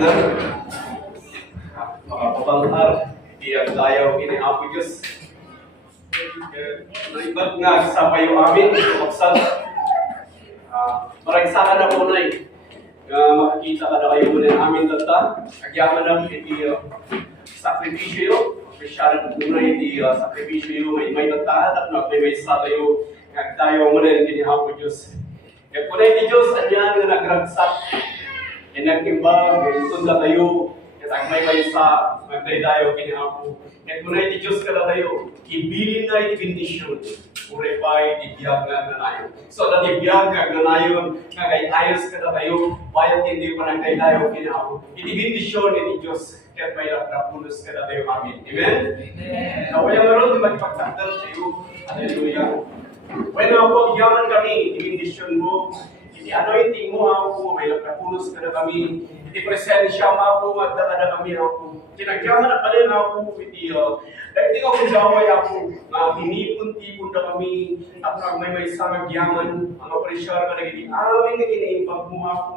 Magandang mga pabanghar, iyang dayaw kini Apo Diyos. Naibag nga sa payo amin, kapaksan. Maragsakan na po na makakita ka na kayo muna amin tata. Agyaman na iti sakripisyo, presyaran po na iti sakripisyo may tata at may sa tayo nagdayaw muna kini Apo Diyos. Kaya po na iti Diyos, anyan na nagragsak. Nagtimbang, itong na tayo, at may sa magdaydayo kinahapo. At kung na iti Diyos ka na tayo, ibilin na iti bendisyon, purify, ibiyag nga na tayo. So, that ibiyag nga na tayo, nagayayos ka na tayo, bayat hindi pa nagdaydayo kinahapo. Iti bendisyon, iti Diyos, kaya may napulos ka na tayo. Amen. Amen? Amen. Kaya meron, magpagtagdal tayo. Hallelujah. When ako, yaman kami, iti bendisyon mo, iti anointing mo ako, may nagkapulos ka na kami, iti presensya mo ako, magdala na kami ako. Tinagyaman na pala na ako, iti ko kundaway ako, tinipon-tipon na kami, at may samagyaman, ang apresyar ka na iti amin na kinaimpag mo ako,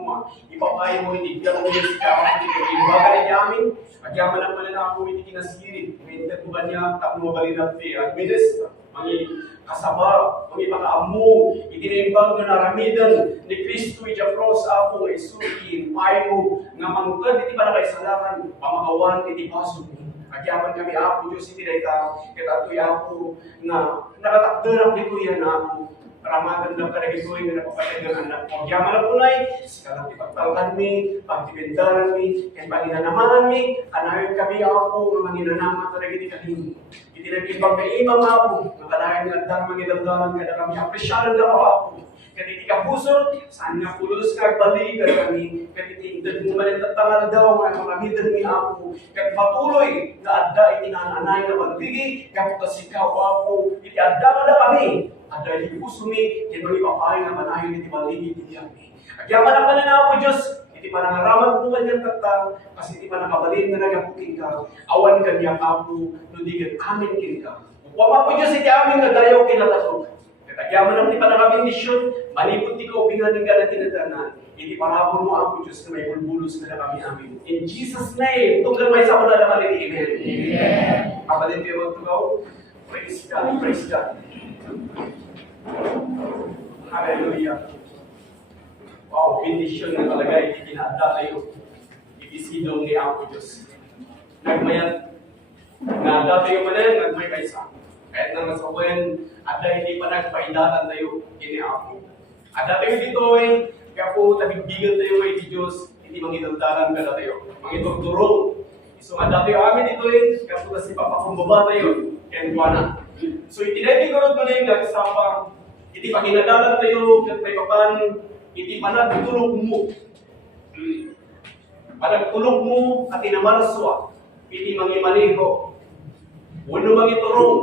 ipapay mo, iti biyak mo yung sikaw, iti imbaga na yamin, agyaman na pala na ako, iti kinasirit, may ingat mo ba niya, tapos mo balinap at minis, mangi kasaba, mangi makaamu, itinaimbag na naramidan ni Kristo ija cross ako isuki, payo, nga manutad, iti para kay salakan, pamakawan, iti pasok. Agyaman kami ako, Diyos iti dayta, kitatoy ako, nga nakatakdarak dito yan ako, ramadan na karagitoy nga napapatay ng anak mo. Agyaman na punay, sikalang ipagtalkan mi, pagtibindaran mi, kaya paninanamanan mi, anayon kami ako, nga manginanaman karagiti kami. Itinagibang na imam ako, nakalayan nga dang mangidamdaman kada kami, apresyanan na ako. Katiti ka puso, saan nga pulos ka, balik kada kami, katiti indad mo malit at tangal daw, mga kamidan mi ako. Kat patuloy, na adda itinananay na pagtigi, kaputas ikaw ako, iti adda na kami. Adda iti puso mi, kaya mag-ipapay nga manayon iti baligi iti kami. Agyaman na pala na ako, Diyos, iti panangaraman mo kanyang kata, kasi iti panakabalin nga nagapukin ka, awan kanyang ako, nudigan amin kin ka. Wama po Diyos, iti amin nga dayaw kinatasok. Katagyaman naman iti panakabindisyon, malipot ti ko, pingaling ka na tinatanan. Iti parabor mo ako Diyos na may bulbulos na kami amin. In Jesus' name, tunggal may sa kuna naman iti amen. Amen. Kapatid kayo to go. Praise God, praise God. Hallelujah. Wow, bendisyon na talaga iti kinahanda tayo. Ibisidong ni ako Diyos. Nagmayat. Nahanda tayo manan, nagmay kaysa. Kahit na masawen, ada hindi pa nagpaidatan tayo, kini ako. Ada tayo dito kaya po tabigbigan tayo kay Diyos, hindi mangidaldaran ka na tayo. Mangituturo. So ada tayo amin dito kaya po kasi papakumbaba tayo, kaya kuwana. So itinay ko rin na yung nagsapang, hindi pa ginadalan tayo, kaya may papan, hindi pa nagtulog mo. Panagtulog mo at inamalaswa, hindi mangimaneho. Wano mangiturong,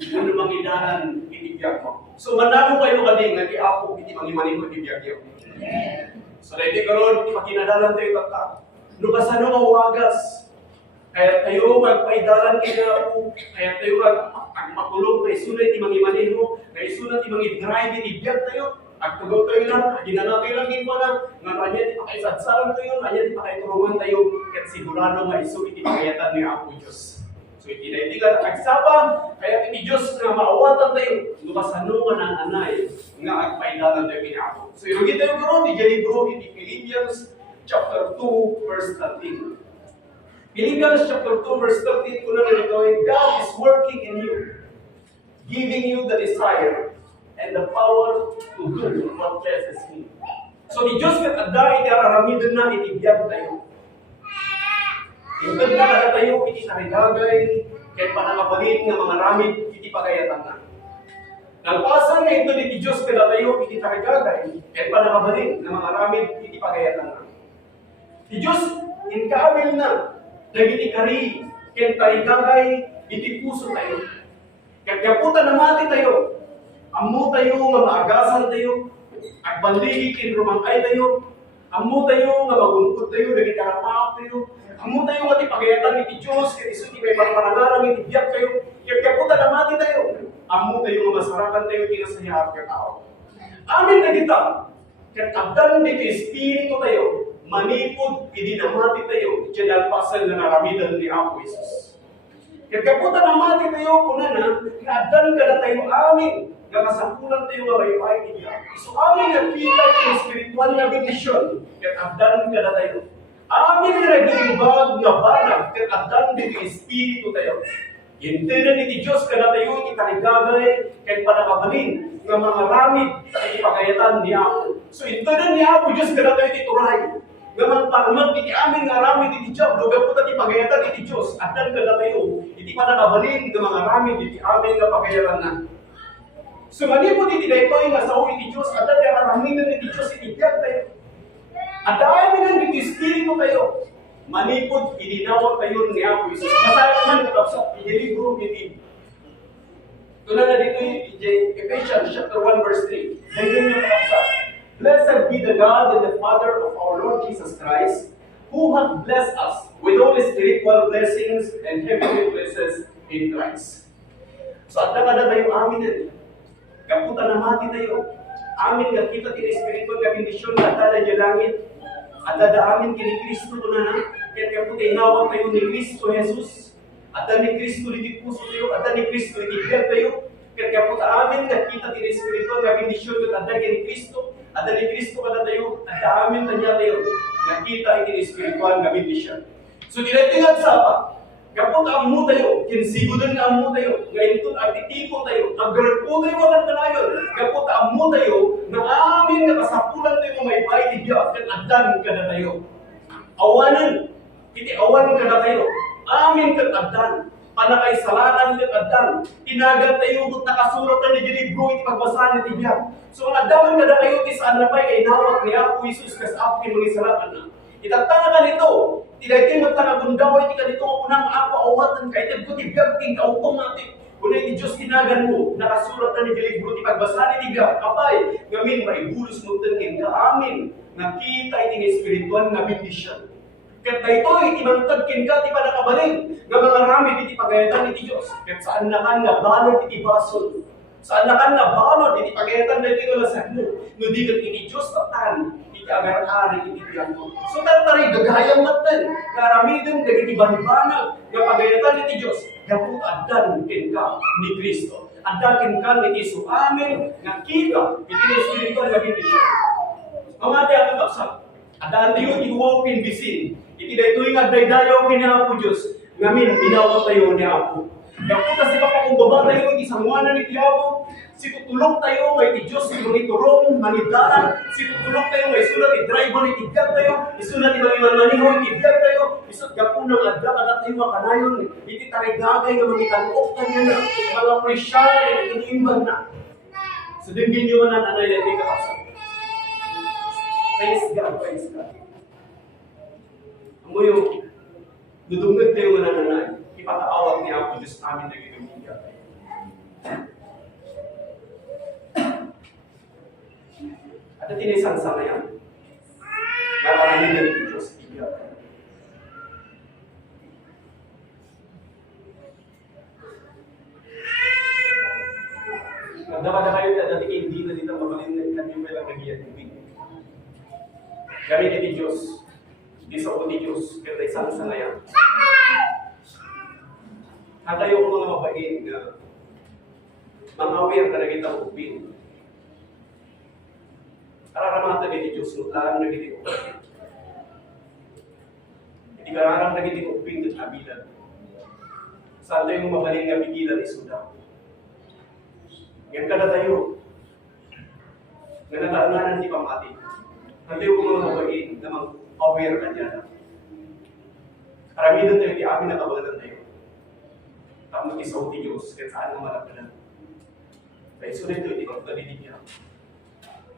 wano mangidalan, itibiyag mo. So manamo kayo kading, nagi ako, hindi mangimaneho, itibiyag yun. So dahil karon hindi pa kinadalan tayo tata. Lukasan mo mawagas. Kaya tayo magpaidalan kaya ako, kaya tayo magpagulog, kaya sunay ti mangimaneho, kaya sunay ti mangidrive, itibiyag tayo. Agtugaw tayo lang, ginana tayo lang ginwa na, nga kanya di pakaisadsaran tayo, kanya di pakaiturungan tayo, kat sigurado nga iso iti pakayatan ni Apo Diyos. So iti ka nagsapa, kaya iti Diyos nga maawatan tayo, lumasano nga ng anay, nga agpaidatan tayo kini Apo. So ilugin tayo karon, iti libro, iti Philippians chapter 2, verse 13. Philippians chapter 2, verse 13, kuna na ito, God is working in you, giving you the desire, and the power to do what pleases Him. So, ni Diyos kat adda iti araramidan na itibiyag tayo. Itibiyag na tayo iti sarigagay, kahit panangabalin nga mga ramid iti pagayatan na. Nagpasan na ito ni Diyos kada tayo iti sarigagay, kahit panangabalin nga mga ramid iti pagayatan na. Ni Diyos, inkaamil na, nagiti kari, kahit tarigagay iti puso tayo. Kahit kaputan na mati tayo, ammo tayo nga maagasan tayo, at baligi kin rumangay tayo, ammo tayo nga magunpod tayo, dagiti karapaak tayo, ammo tayo nga tipagayatan ni Diyos, kaya iso di may parang itibiyag tayo, kaya puta na mati tayo, ammo tayo nga masarakan tayo, kinasayaan ka tao. Amin na kita, kaya abdan dito espiritu tayo, manipod, idinamati tayo, dyan pasal na naramidan ni Apo Isus. Kaya kaputan namati tayo, kuna na, naadan ka na tayo amin, nakasakulan tayo nga may niya. So amin nakita yung spiritual na bendisyon, kaya adan ka na tayo. Amin na nag-imbag na banag, kaya adan din yung espiritu tayo. Hindi na ni Diyos ka na tayo, italigagay, kaya panakabalin, ng mga ramid, sa ipagayatan ni Apo. So ito na ni Apo, Diyos ka na tayo tituray. Naman parang iti amin nga ramid iti Diyos, lugar po tati pagayatan iti Diyos, adan ka na tayo, iti panakabalin ng mga ramid iti amin nga pagayatan na. So manipod iti daytoy nga sao iti Diyos, adan nga raraminan iti Diyos iti biyag tayo. Adan nga iti espiritu tayo. Manipod idinawag tayo ni Apo Isus. Masaya naman katapsat iti libro iti. Tula na dito iti Ephesians chapter 1 verse 3. Ganyan yung katapsat. Blessed be the God and the Father of our Lord Jesus Christ, who hath blessed us with all spiritual blessings and heavenly places in Christ. So at na tayo amin din. Kaputan na mati tayo. Amin nga kita tin spiritual nga bendisyon na tada dyan langit. At tada amin kini Kristo na na. Kaya kaputan inawag tayo ni Kristo Jesus. At ni Kristo ni puso tayo. At ni Kristo ni biyag tayo. Kaya kaputan amin nga kita tin spiritual nga bendisyon na tada kini Kristo. At ni Kristo kada tayo. At amin na niya tayo. Nakita itin spiritual nga bendisyon. So tinatingad sa apa? Kapag amu tayo, kinsigudan nga amu tayo, ngayon ito agtitipon tayo, aggarpo tayo ang kanayon, kapag amu tayo, na amin na kasapulan tayo may bayi ni Diyos, at adan ka na tayo. Awanan, iti awan ka na tayo, amin ka adan, panakay salatan ka adan, tinagan tayo, kung nakasuratan ni libro, iti pagbasahan ni Diyos. So ang adaman ka na kayo, iti saan na pa'y inawat ni Apo Isus, kas Apo mga salatan na. Itatanga ka nito, tidagin mo tanagundaway, iti ka nito, unang ako awatan, kahit ang kutibiyag, king kaupong natin. Kung iti Diyos tinagan mo, nakasurat na ni libro, iti pagbasani ni God, kapay, ngamin, maibulos mo tangin ka amin, nakita iti espiritual na bendisyon. Kat na ito, itimantagkin ka, ti panakabaling, nga mga ramid, iti pagayatan iti Diyos. Kat saan na kan nga, balod iti basol. Saan na kan nga, balod, iti pagayatan na iti kalasan mo. No di kat iti Diyos, tatan, iti agar-ari, iti biyan mo. So tatari, gagayang matan, karamidan, iti banbanag, nga pagayatan iti Diyos. Gapot adan kin ka ni Kristo. Adan kin ka iti so amin, nga kita, iti espiritual nga bendisyon. Mga di ang kapsa, adan tayo, iguwaw kin bisin. Iti daytoy nga daydayaw kin ni Apo Diyos, ngamin, inawat tayo ni Apo. Gapot kasi papakumbaba tayo, iti sanguanan iti Apo, si tutulong tayo, may iti Diyos, iti monitorong, manidaan, si tutulong tayo, may sulat, i-driver, iti-gag tayo, isulat, i-maniho, iti-gag tayo, isot gapon ng adda, kada tayo makanayon, iti tarigagay, nga magitanok kanya na, mga presyal, iti-imbag na. So, din ginyo na nanay, iti kakasal. Praise God, praise God. Amo yung, dudungag tayo nga nanay, ipataawag ni Apo Diyos namin na ginamigay. At tinisansa na yan. Maraming na rin Diyos iyan. Nagdamada kayo na dati hindi na dito mabalin na kanyang may lang nagiyan tubig. Gamit ni Diyos. Di sa ni Diyos. Pero isansa na yan. Hatayo ko mga mabain na mga-aware ka na kita upin. Araramata ni Diyos, nutlaan na giti upin. Hindi kararang na giti upin at abilan. Saan tayo mabaling nga bigilan isuda. Ngayon ka na tayo. Nga nataanan di pamati. Hatayo ko mga mabain na mag-aware ka dyan. Karamihan tayo, di amin na kabalan tayo. Tapos isaw ni Diyos, kahit saan na malakalan. Kaya sunod ito, hindi ka pagdalinig niya.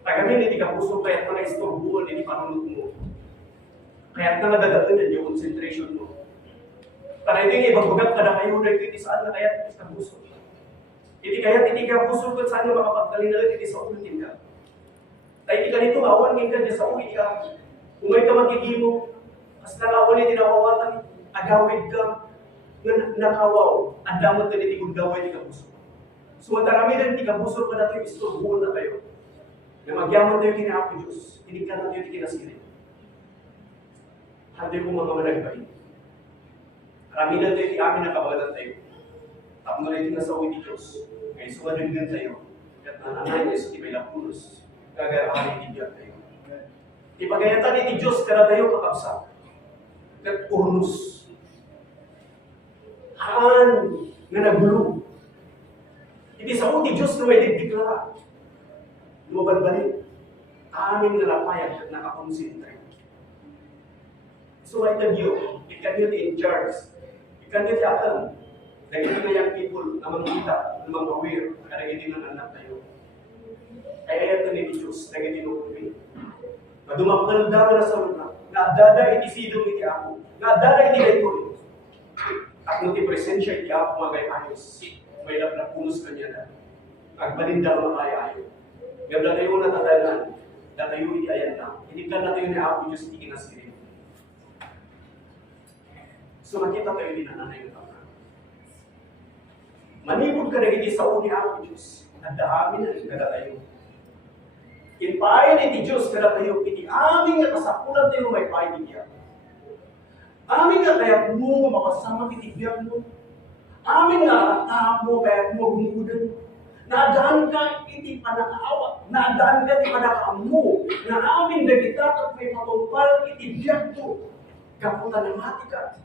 Tagamin, hindi ka puso, kaya't na naistorbuhan, hindi panunod mo. Kaya't na nadadaan yung concentration mo. Para hindi ibang bagat ka na kayo, hindi saan na kaya't sa puso. Hindi kaya't hindi ka puso, kahit saan na makapagdali na lang, hindi sa ulitin ka. Ay, hindi ka nito, awan ka dyan sa ulit ka. Kung may ka magigimo, as nakawan hindi nakawatan, agawid ka, nakawaw, ang damot na niti kung gawin ni kapuso. So, matarami na niti kapuso ka na tayo, istorbuhon na tayo. Na magyaman tayo kina Apo Diyos, hindi ka na tayo kinasirin. Handi ko mga managbay. Karamihan tayo, di amin nakabagatan tayo. Tapos na rin na sa uwi ni Diyos. Kaya sumadagdan tayo. At nananay na sa tibay lapulos. Gagaraan ni Diyos tayo. Ipagayatan ni Diyos kada tayo kakabsa. At urnos. Haan na nagulo. Hindi sa uwi ni Diyos na may digdiklara. Lumabalbalik. Amin na napayag at nakakonsentrate. So I tell you, it can get in charge. It can get akan. Dahil na yung people na mangkita, na mang-aware, kadagiti ng anak tayo. Kaya yan ni Diyos, dagiti ng kumi. Na dumakal na sa luna, na dada iti sidong iti ako, na dada iti gaitoy. At nung ti presensya iti ako mga ayos, may napunos kanya na. Nagbalinda mga ayo. Ganda tayo natatanan, na tayo iti ayan na. Hindi ka na tayo ni ako Diyos iti kinasirin. So nakita tayo din na nanay ng tama. Manipod ka na hindi sa uni ako Diyos. Nagdaamin na rin kada tayo. Ipain iti Diyos kada tayo. Iti aming nga kasapulan tayo may pain niya. Amin nga kaya mo makasama iti biyak mo. Amin nga mo kaya mo gumudan. Nadaan ka iti panakaawa. Nadaan ka iti panakaamu. Na amin na kita at may patumpal iti biyak mo. Kaputan ng mati ka.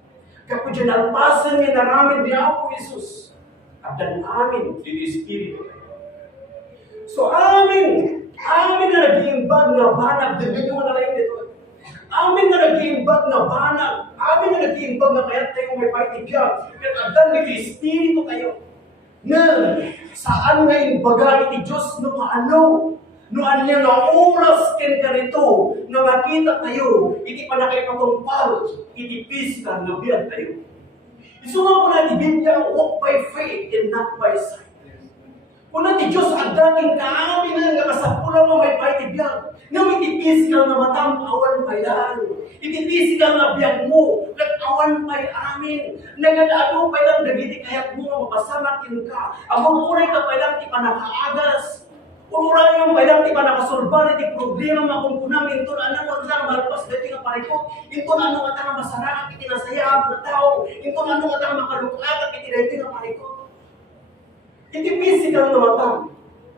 Kapag dyan alpasan niya naramid ni Apo Isus, at dan amin, dito Espiritu. So amin na nag-iimbag na banag, dito mo na lang dito. Amin na nag-iimbag na banag, amin na nag-iimbag na kaya tayo may paitibiyag, at dan dito Espiritu tayo. Na saan na yung bagay iti Diyos no paano? Noan niya na oras ken karito na makita tayo, iti panakipatumpal, iti physical na biyag tayo. Isunga po na di Biblia, walk by faith and not by sight. Kung ti Diyos ang dating kaamin na nakasapulan mo may paitibiyag, na iti physical na matam, awan pailan. Iti physical na biyag mo, awan pay amin. Nagadado pa lang, nagiti kayak mo, mapasamakin ka. Among uray ka pa lang, ti panakaagas. Uray yung bayang di pa nakasolbar, di problema makumpunam, ito na ano nga malpas dati nga parikot, ito na ano nga masarap, iti nasayab na tao, ito na ano nga makalukat, iti dati nga parikot. Iti physical na matang,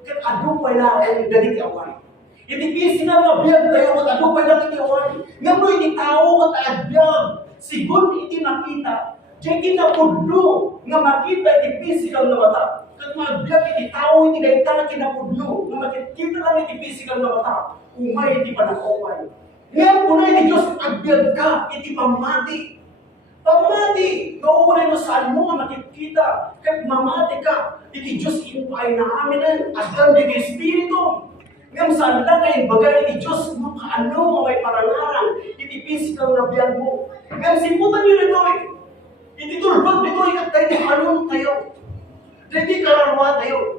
kat adu pa lang dati ti away. Iti physical na biyag tayo, kat adu pa lang iti away. Nga mo iti tao kat adbiyag, sigun iti nakita, diyan kinapudlo, nga makita iti physical na matang. Kung magbiyak iti tao, iti gaita na kinapudlo. Kung makikita lang iti physical na mata, umay iti panakaway. Ngayon po na iti Diyos, agbiyak ka, iti pamati. Pamati, nauulay mo saan mo nga makikita. Kahit mamati ka, iti Diyos inupay na amin at ganda iti Espiritu. Ngayon saan lang ngayon bagay iti Diyos, makaano may parangarang, iti physical na biyag mo. Ngayon simputan nyo nito eh. Iti tulbag nito, ikat tayo, ano tayo. Jadi kalarwa tayo.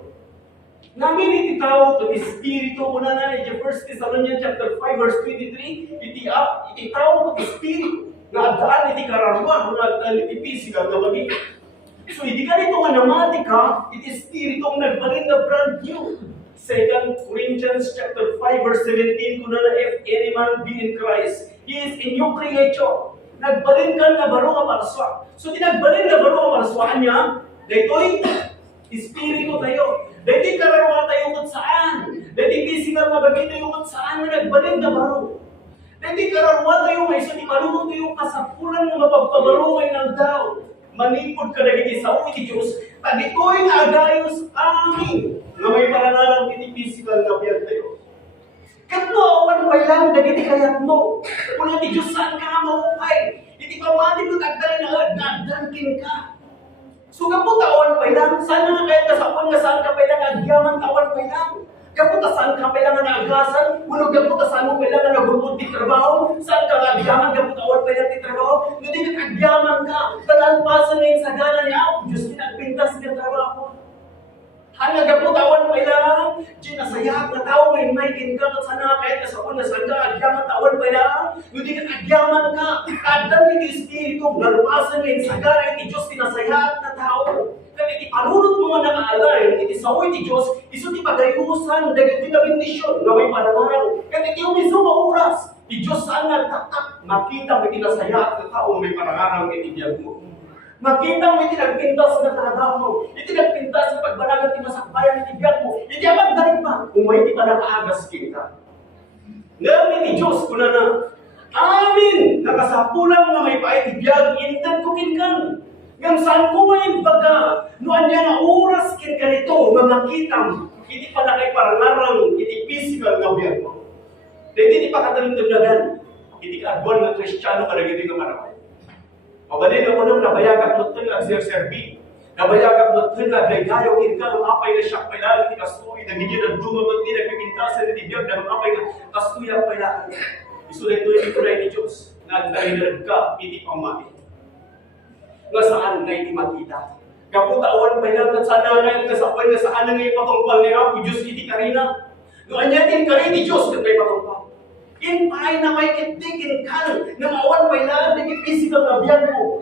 Namin iti tao to Espiritu una na iti 1 Thessalonians chapter 5 verse 23 iti tao to Espiritu na adaan iti kalarwa na adaan iti physical na magiging. So hindi ka nito nga namati ka iti Espiritu ang nagbalin na brand new. 2 Corinthians chapter 5 verse 17 kuna na if any man be in Christ, he is a new creature. Nagbalin ka na baro nga parswa. So tinagbalin na baro nga parswaan niya, daytoy Espiritu tayo. Dati kararwa tayo kung saan. Dati physical mabagi tayo kung saan na nagbalin na baro. Dati kararwa tayo may isa di malunod tayo kasapulan na mapagpabarungay ng daw. Manipod ka na giti sa uwi Diyos. Tagitoy na agayos amin. Na may paranarang giti physical na biyag tayo. Katno awan pa lang dagiti kayat mo. Kung ti Diyos saan ka maupay. Iti pamati mo tagdali na nagdankin ka. So kapag tawan pa lang, saan nga kahit kasapon nga saan ka pa lang agyaman tawan pa lang. Kapag saan ka pa lang nga naagasan, unog kapag saan mo pa lang nga nagumod di trabaho, saan ka agyaman kapag tawan pa lang di trabaho, hindi ka agyaman ka, talalpasan na yung sagana niya, Diyos pinagpintas ng trabaho. Hanga kapag tawan pa lang, di nasayag na tao, may kin ka, at sana kahit kasapon nga saan ka agyaman tawan pa lang, hindi ka agyaman ka, kadang ni Espiritu, nalpasan na yung sagana, ni Diyos pinasayag na tao. Kaya iti panunod mo nga nakaalay, iti saoy ti Diyos, iso ti pagayusan, dagiti nga bendisyon, nga may pananaran. Kat iti umiso nga oras, ti Diyos saan nagtaktak, makita mo iti nasaya at tao may pananaran iti biyag mo. Makita mo iti nagpintas na trabaho, iti nagpintas na pagbanagat ti masakbayan iti biyag mo, iti abang dalig pa, umay ti panakaagas kita. Ngayon iti Diyos, kuna na, amin, nakasapulang na may paitibiyag, intan ko kinkan. Ngam saan ko ngayon baga, noan niya na oras kin ganito, nga makitang, hindi pa na kay parangarang, hindi physical na biyag mo. Dahil hindi pa kataluntunagan, hindi ka agwan na Kristiyano ka nagiging ng maramay. Mabalin ako nang nabayagap mo ito na serserbi. Nabayagap mo ito na gaygayo kinkan, ang apay na siyak pailalang, hindi kastoy, nagiging ng dumagot, hindi nagpipintasan, hindi biyag, ng apay na kastoy ang pailalang. Isulit ito yung kulay ni Diyos, na nagdarinarag ka, hindi pamati. Nga saan na iti makita. Kaputawan pa lang at sana nga sapan nga saan na ngayon patungpal niya ako, Diyos iti karina. Noon niya din karin ni Diyos na may patungpal. Inpay na may kitikin kan, na mawan pa lang na physical na biyan mo.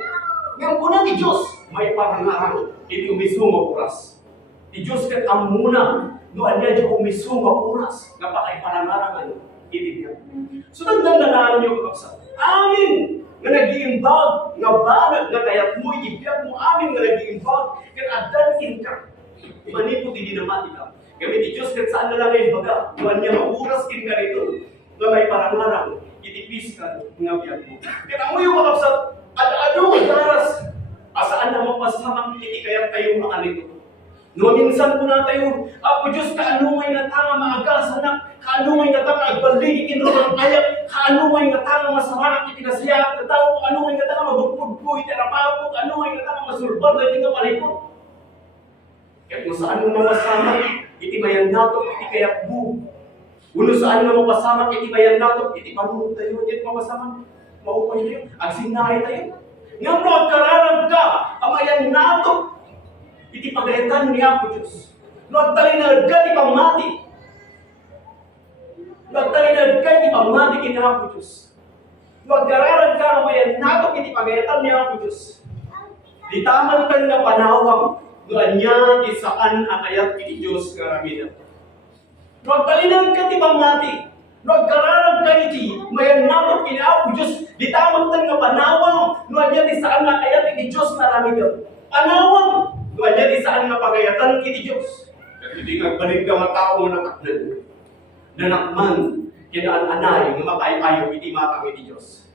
Ngayon kuna ni Diyos, may parangarang, iti umisumang oras. Di Diyos kat amuna, noon niya di umisumang oras, na pakay parangarang iti biyan. So nagdandanaan niyo kapsa. Amin! Nga nag-iimbag, nga banag, nga kayat mo, ibiyag mo, amin nga nag-iimbag, kaya adantin ka. Manipot, hindi naman ikaw. Gamit ni Diyos, kahit saan na lang ay baga, buwan niya mauras kin ka nito, nga may parangarang, itipis ka, nga biyag mo. Kaya mo yung makapsat, ano ang daras, asaan na mapasamang iti kayat tayo mga nito. No, minsan po na tayo, Apo Diyos, kaanumay na tanga maagas, anak, kaanumay na tanga agbalik, ikinrong ayak, kaanumay na tanga masarak, itinasaya, katao, kaanumay na tanga mabukpud ko, itarapapo, kaanumay na tanga masulbar, dahil tingnan paliko. Kaya kung saan mo mapasama, itimayan nato, itikayak mo. Kung saan mo mapasama, itimayan nato, itipanunod tayo, iti mapasama, maupay tayo, agsinahay tayo. Ngayon mo, agkararag ka, amayan nato, iti pagayatan niya po Diyos. Nagtalinag ka, iti pamati. Nagtalinag ka, iti pamati kiniha po Diyos. Nagkararag ka, amayan nato, iti pagayatan niya po Diyos. Ditaman ka nga panawang, noan niya, iti saan akayat iti Diyos karamihan. Nagtalinag ka, iti pamati. Nagkararag ka, iti mayan nato, kiniha po Diyos. Ditaman ka nga panawang, noan niya, iti saan akayat iti Diyos karamihan. Panawang! Kung niya di saan nga pagayatan kiti Diyos. At hindi nga balik ka mga tao mo nakaknan. Nanakman, kinaan-anay, nga mapay-payo, iti matang iti Diyos.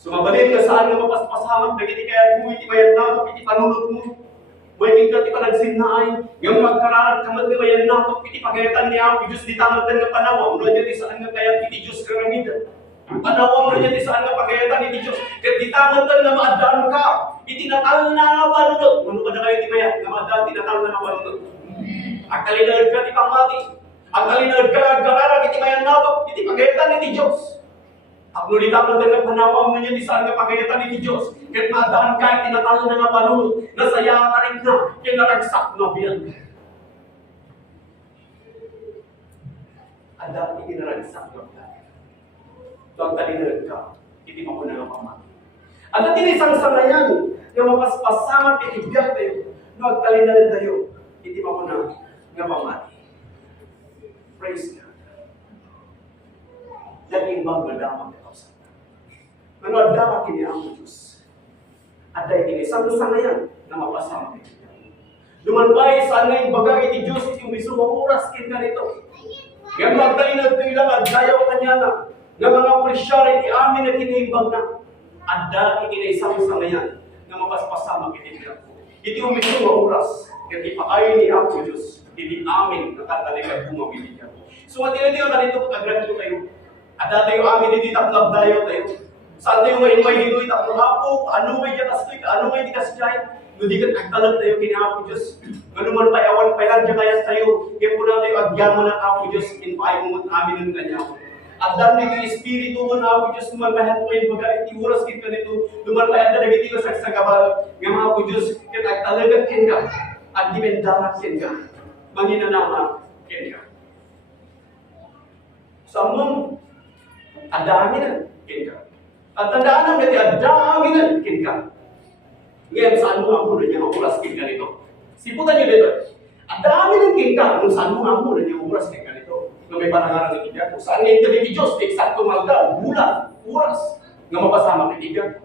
So mabalik ka saan nga mapaspasamak, nagiti kaya mo, iti mayan nato, iti panunod mo. Huwag ka ti panagsinnaay, nga magkararag ka nga mayan nato, iti pagayatan niya ako, Diyos di tamad nga panawang, no niya di saan nga kaya iti Diyos karamidan. Panawang na niya di saan nga pagayatan iti Diyos, kat di tamad nga maadaan ka, itinatal na nga panunod. Ano ka na kayo di maya? Nga maadaan, tinatal na nga panunod. Ang kalinahod ka, di pamati. Ang kalinahod ka, gararag, iti mayan nato, iti pagayatan iti Diyos. Ang nulita mo nga panawang na niya di saan nga pagayatan iti Diyos, kat maadaan ka, itinatal na nga panunod, nasaya ka rin na, kinaragsak na biyan. Adaan, ikinaragsak na biyan. So ang kalinahod ka, iti mo na nga pamati. At iti isang sangayan, nga mapaspasamat iti biyag tayo, magtalinalad tayo, iti pa mo na nga pamati. Praise God. Laging magmadamang kapsa. Ano dapat kini ang Diyos? At dahil isang sangayan, na mapasamat iti biyag. Dumanbay saan nga yung bagay iti Diyos, iti umisumang oras kin ka nito. Nga magtalinalad tayo lang, at dayaw kanya na, nga mga presyar iti amin na kinihimbag na, adda iti na isang sangayan na mapaspasamang iti biyag. Iti umisong ang oras, iti paayon ni Apo Diyos, iti amin nakatalikad bumabiligan. So at iti na dito pagkagrad ko tayo. Adda tayo amin iti taklab dayo tayo. Saan tayo ngayon may hito itaklo Apo, ano may yakastoy, ano may di kasjay. Nudigan agtalag tayo kini Apo Diyos. Ganuman pa awan pa yan, kaya tayo, kaya po na tayo agyaman ng Apo Diyos, inpaay mo amin ng kanya. At dahil nito yung espiritu mo na ako Diyos, lumalpahan mo yung baga, itiuras kita nito, lumalpahan na nagiti ko sa gabal, nga mga ako Diyos, kaya talagang ken ka, at dimendarak ken ka, manginanama ken ka. Sa mong, adami na ken ka. At tandaan naman natin, adami na ken ka. Ngayon, saan mo ang muna niya oras king ganito? Siputan niyo dito. Ang dami ng king ka, kung saan mo ang muna niya oras king ganito. Na may panangaran ng kaibigan ko. Saan ngayon kami ni Diyos? Eksakto magda, bulan, oras, na mapasama kaibigan ko.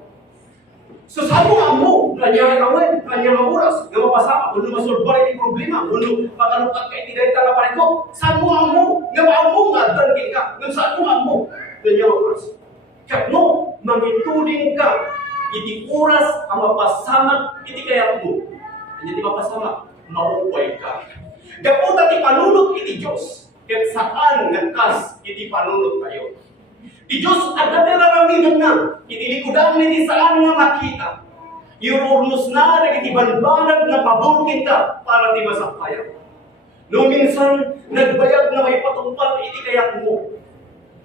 So saan mo ang mo? Kanya gawin, kanya oras, na mapasama. Kung masolbar yung problema, kung makalukat ka itiday ka pa rin ko, saan mo ang mo? Nga ang mo nga, dankin ka. Nga saan mo ang mo? Kanya oras. Kaya no, mangituding ka, iti oras ang mapasama, iti kaya mo. Hindi mapasama, maupay ka. Dapat iti panunod iti Diyos. Kaya saan nagkas iti panunod kayo. Di Diyos at natiraramihan na, itilikudan niti saan nga makita. Iururnos na, nagitibanbanag na paburkin ka para di masakpayan. No minsan, nagbayag na may patungpal, iti kayak mo.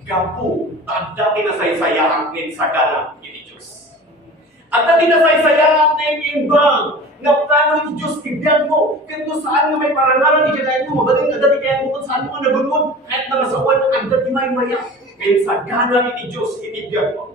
Gapo, tanda kinasaysayahan nin sagana, iti Diyos. At na kinasaysayahan nin imbang, nga plano iti Diyos, tibyan mo. Kaya kung saan nga may parangaran, iti kayak mo, mabaling agad iti kayak mo, kung saan mo nga nagunod, kahit na masawan, agad di may maya. Ngayon sa gana iti Diyos, itibiyag mo.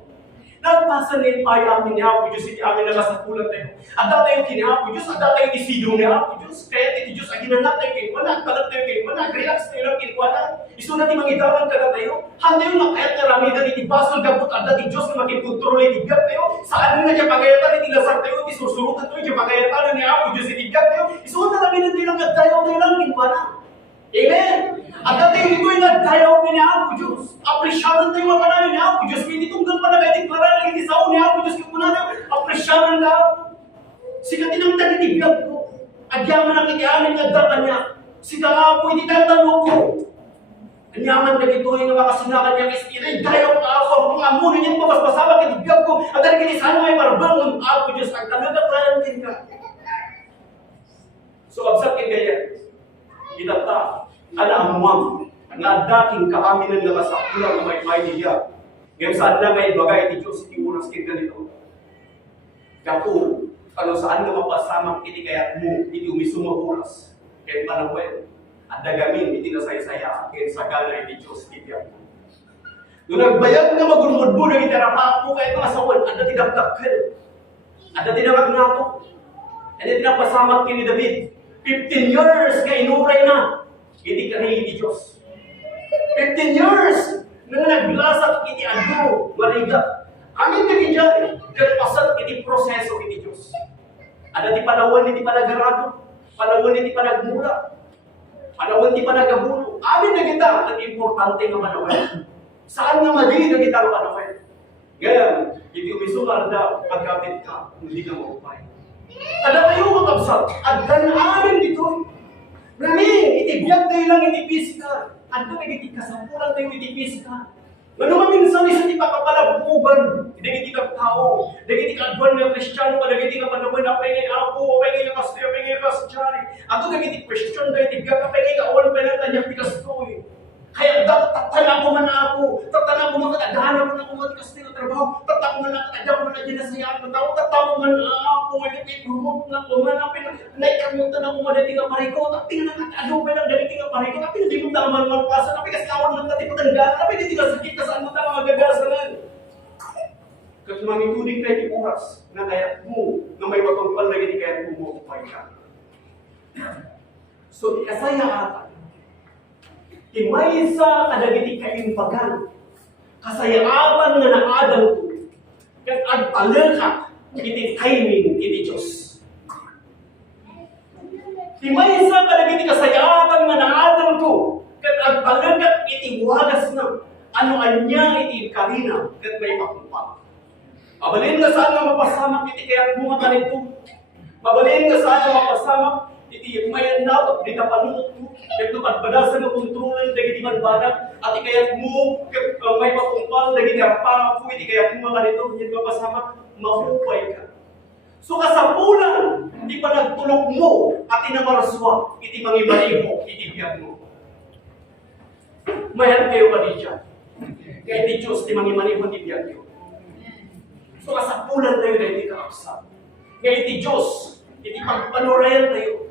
Nagpasa rin tayo amin ni Apo Diyos, iti amin na kasakulan tayo. Ada tayo kini Apo Diyos, ada tayo isidong ni Apo Diyos. Kaya iti Diyos, aginanat tayo kayo, talag tayo kayo, relax tayo lang kayo, iso natin mangidaran ka na tayo. Handa yung nakayat na ramidan iti basol, gabot ada ti Diyos na makikontrol itibiyag tayo. Saan na niya pagayatan, iti lasar tayo, iti susurutan tayo, iti pagayatan ni Apo Diyos, itibiyag tayo. Iso na ramidan tayo lang tayo lang kayo, Amen! At dati ito yung nagdayaw ni Apo Diyos. Apresyaran tayo mga ni Apo Diyos. Hindi tunggal pa na kayo deklaraan ng itisaw ni Apo Diyos. Kung natin, apresyaran na Apo. Sika tinamtan itibiyag ko. Agyaman ang itiamin ng data niya. Sika Apo, hindi tatalo ko. Anyaman na ito yung makasinakan niya kay dayaw ka Apo. Kung amunin niya papaspasama kitibiyag ko. At dahil kinisano ay parabang ng Apo Diyos. Ang talaga din ka. So, absat kayo ganyan. Itata, alamuam, nga dating kaaminan nga masakulang na may niya. Ngayon saan na may bagay iti Diyos, iti uras kin ganito. Gato, ano saan nga mapasamang iti kaya mo, iti umisumang oras. Kaya panawin, at dagamin, iti nasaysaya, kaya sagana iti Diyos, iti yan. Doon nagbayag na magulmudbo ng itarapa po kahit masawan, at dati dagdagkal. At dati namagnato. At dati napasamang kini David. 15 years nga inuray na. Iti kani iti Diyos. 15 years na naglasak iti ano, mariga. Amin na ganyan, nagpasat iti proseso iti Diyos. Ada ti panawan iti panagarado, panawan iti panagmula, panawan iti panagabuno. Amin na kita, at importante nga panawan. Saan nga mali na kita ang panawan? Ngayon, iti umisumar na pagkapit ka, hindi ka maupay. Kada tayo makabsat, at ganaamin dito. Rami, itibiyag tayo lang itipis ka. At ito nagigit kasampulan tayo itipis ka. Manuman minsan isa di pakapalabugan. Nagigit ka tao. Nagigit ka adwan ng Kristiyano. Nagigit ka panaman na pengay ako. Pengay ka Kristiyan. Pengay ka Kristiyan. Ako nagigit Kristiyano na itibiyag ka. Pengay ka awan pa lang kanyang pikastoy. Kaya tatala ko man ako. Tatala ko man katagana ko na kumatikas nila trabaho. Tatala ko man na katagana ko man na dinasayaan ng tao. Tatala ko man ako. Ikumot na ko man. Naikamutan ako man na tinga pariko. Tapi nga nakatado pa lang dali tinga pariko. Tapi hindi mo tama magpasa. Tapi kasi kawan man tati patanggaan. Tapi hindi ka sakit ka saan mo tama magagasalan. Kasi mangituning kayo di oras na kaya mo na may matungkal na hindi kaya bumukupay ka. So, kasaya ata. Imaysa kadagiti kaimbagan, kasayaatan nga naadam ko, kat agpalaka, iti timing, iti Diyos. Imaysa kadagiti kasayaatan nga naadam ko, kat agpalaka, iti wagas na, ano-anya iti karina, kat may pakumpa. Mabalin nga saan nga mapasamak, iti kaya't mga kanito. Mabalin nga saan nga mapasamak, iti mayan na, iti panunod mo. Kaya pagpadasan mo kontrolan, dagiti manbanag, at ikayat mo, may makumpal, dagiti arpa, iti kayat mo mga nito, hindi mapasama, mahupay ka. So kasampulan, di pa nagtulog mo, at inamaraswa, iti mangibali mo, iti biyag mo. Mayan kayo pa di dyan. Kaya iti Diyos, di mangibali mo, iti biyag mo. So kasampulan tayo na iti kaaksa. Kaya iti Diyos, iti pagpanurayan tayo.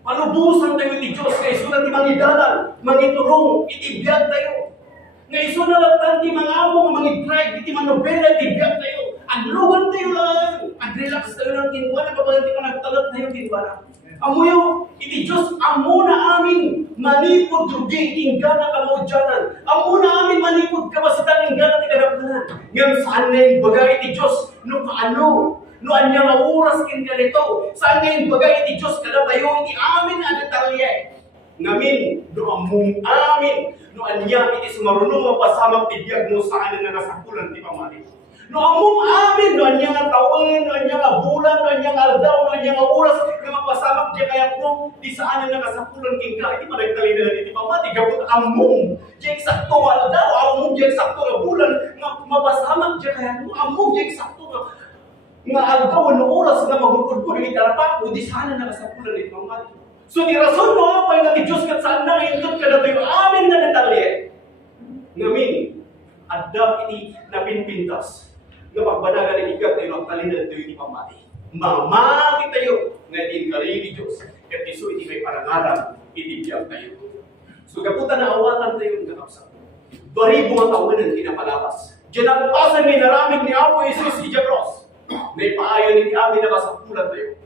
Palubusan tayo iti Diyos, kaya iso na ti mangidalan, mangiturong, itibiyag tayo. Nga iso na lang ti mga among, mangidrive, iti manobela, itibiyag tayo. Aglugan tayo lang, agrelax nagbiag sa iyo ng tinwala, kapaganti ka nagtalat na yung tinwala. Amuyo, iti Diyos, amo na amin manipod rugi, ingana ka mo dyanan. Amo na amin manipod kabasitan, ingana ti kadapganan. Ngayon, saan na yung bagay iti Diyos? No paano? No anya nga oras kin ka nito? Saan na yung bagay iti Diyos? Kada tayo, iti amin ang detalye. Ngamin, no among amin, no anya iti sumarunong mapasamang tibiyag mo saan na nakasakulan ti pamali. No among amin, no anya nga taon, no anya nga bulan, no anya nga aldaw, no anya nga oras, nga mapasamak diya kaya mo, di saan na nakasakulan king ka, iti managtali na iti pamati, gabot among, diya eksakto nga aldaw, among diya eksakto nga bulan, nga mapasamak diya kaya mo, among diya eksakto nga aldaw, no oras, nga magulkod ko, naging tarapak, o di saan na nakasakulan iti pamati. So di rason mo, apay nga ti Diyos kat saan na ngayon ka na tayo, amin na detalye. Ngamin, adda iti napinpintas, nga pagbanaga ng ikat tayo ang talinan tayo iti pamati. Mamati tayo nga inkari ni Diyos. Kat iso iti may parangalan, iti biyag tayo. So kaputa na awatan tayo ng kakapsa. Bari mga tawanan tinapalabas. Diyan ang pasan may naramig ni Apo Jesus iti Cross. May paayon iti amin na kasapulan tayo.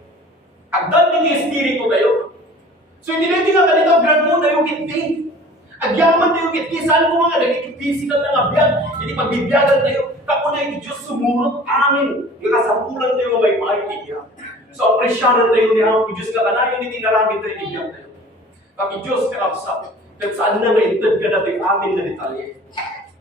Agdan iti Espiritu tayo. So hindi na nga ganito, grad mo tayo kitpi. Agyaman tayo kitpi. Saan mo mga nagiging physical na ngabiyag? Hindi pagbibiyagan tayo. Kako na iti Diyos sumurot amin. Nakasapulan tayo may maayon itiya. So apresyanan tayo ni Apo Diyos ka kanayon iti naramid tayo itiyan tayo. Kaki Diyos kakapsap. Kat saan na maintad ka na tayo amin na detalye.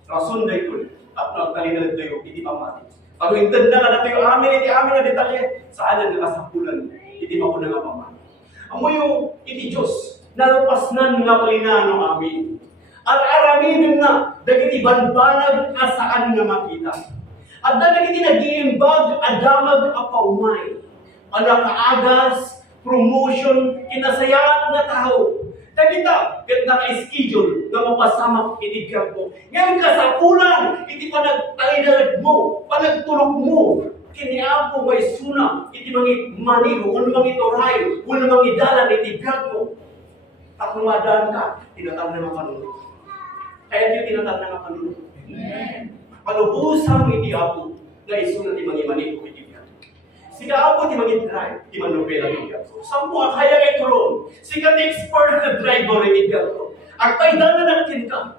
Rason na ito. At nagtalinan tayo iti pamati. Pag intad na tayo amin na detalye. Saan na nakasapulan iti makuna nga pamati. Amo yung iti Diyos, nalapasnan nga palinano amin. At araminin na, dagiti banbanag asaan nga makita. At dagiti nag-iimbag, adamag apaumay. Anakaagas, promotion, kinasayaan na tao. Dagita, kat naka-schedule na mapasamak iti biyag mo. Ngayon kasapulan, iti panagtalidalag mo, panagtulog mo. Kiniapo may suna, iti mangi manigo, ulo mangi toray, ulo mangi dalan, iti biyag mo. At lumadaan ka, tinatang na nga panunod. Kaya ito tinatang na nga panunod. Panubusan iti apo, na isuna ti mangi manigo, iti biyag. Sika apo ti mangi drive, ti manupela iti biyag. Sampo ang kaya ito ron. Sika ti expert na driver iti biyag. At paidanan ang kinka.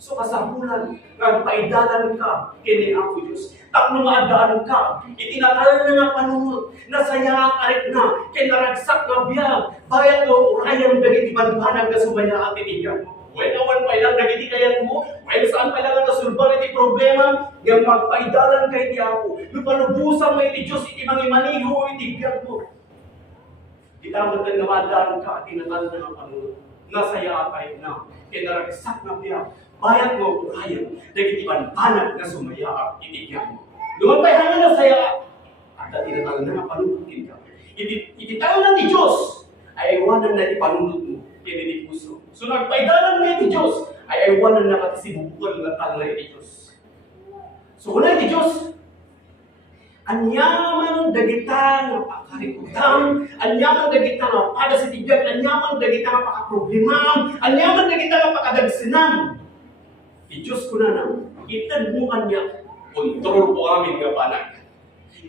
So kasapulan, nagpaidalan ka, kini Apo Diyos. Tapno maadaan ka, itinatalan na nga panunod, nasaya ang arik na, kinaragsak na biyag, bayat o urayang dagiti banbanag na sumaya at itibiyag mo. When awan pa ilang dagiti kayat mo, when saan pa ilang nasulban iti problema, yung magpaidalan kay ti Apo, lupalubusan mo iti Diyos, iti mangimaniho o itibiyag mo. Itamad na maadaan ka, itinatalan na nga panunod, nasaya at arik na, kinaragsak na biyag, bayat mo urayan, dagiti banbanag na sumaya at itibiyag mo. Lumapay hanggang na saya, at tinatawag na panunodin ka. Ititawag na ni Diyos, ay iwanan na di panunod mo, kini puso. So nagpaidalan kayo ni Diyos, ay iwanan na katisibukan na talay ni Diyos. So kunay ni Diyos, anyaman dagita nga pakarikutam, anyaman dagita nga pada sa tibiyag, anyaman dagita nga pakaproblemam, anyaman dagita nga pakadagsinam. I Diyos ko na nang, itad mo kanya, kontrol po amin nga panag.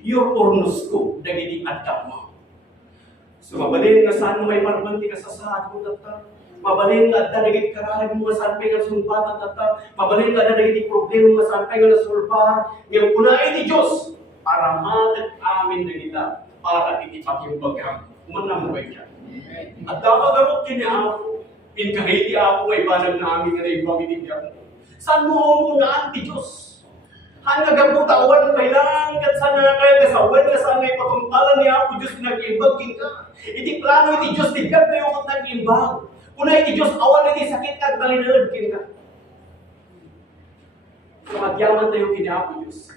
Your ornos ko, dagiti adap mo. So mabalin nga saan mo may parbanti ka sa saad mo data. Mabalin nga adda dagiti karahan mo nga saan pa'y nga sumpatan data. Mabalin nga adda dagiti problema nga saan pa'y nga nasulbar. Ngayon kunain ni Diyos, para matag amin dagita, para itipakimbagam. Umanang mo kayo dyan. At dapat gamot kini ako, pinkahiti ako ay banag na amin nga na ibang itibiyag mo. Saan mo unaan ti Diyos? Hanga gabutawan kailangan kat sana na kayo kasawan ka sana ay patuntalan niya ako Diyos nag-imbag ka. Iti plano iti Diyos tigad na yung nag-imbag. Kuna iti Diyos awan iti sakit ka talinad ka. So magyaman tayo kinapo Diyos.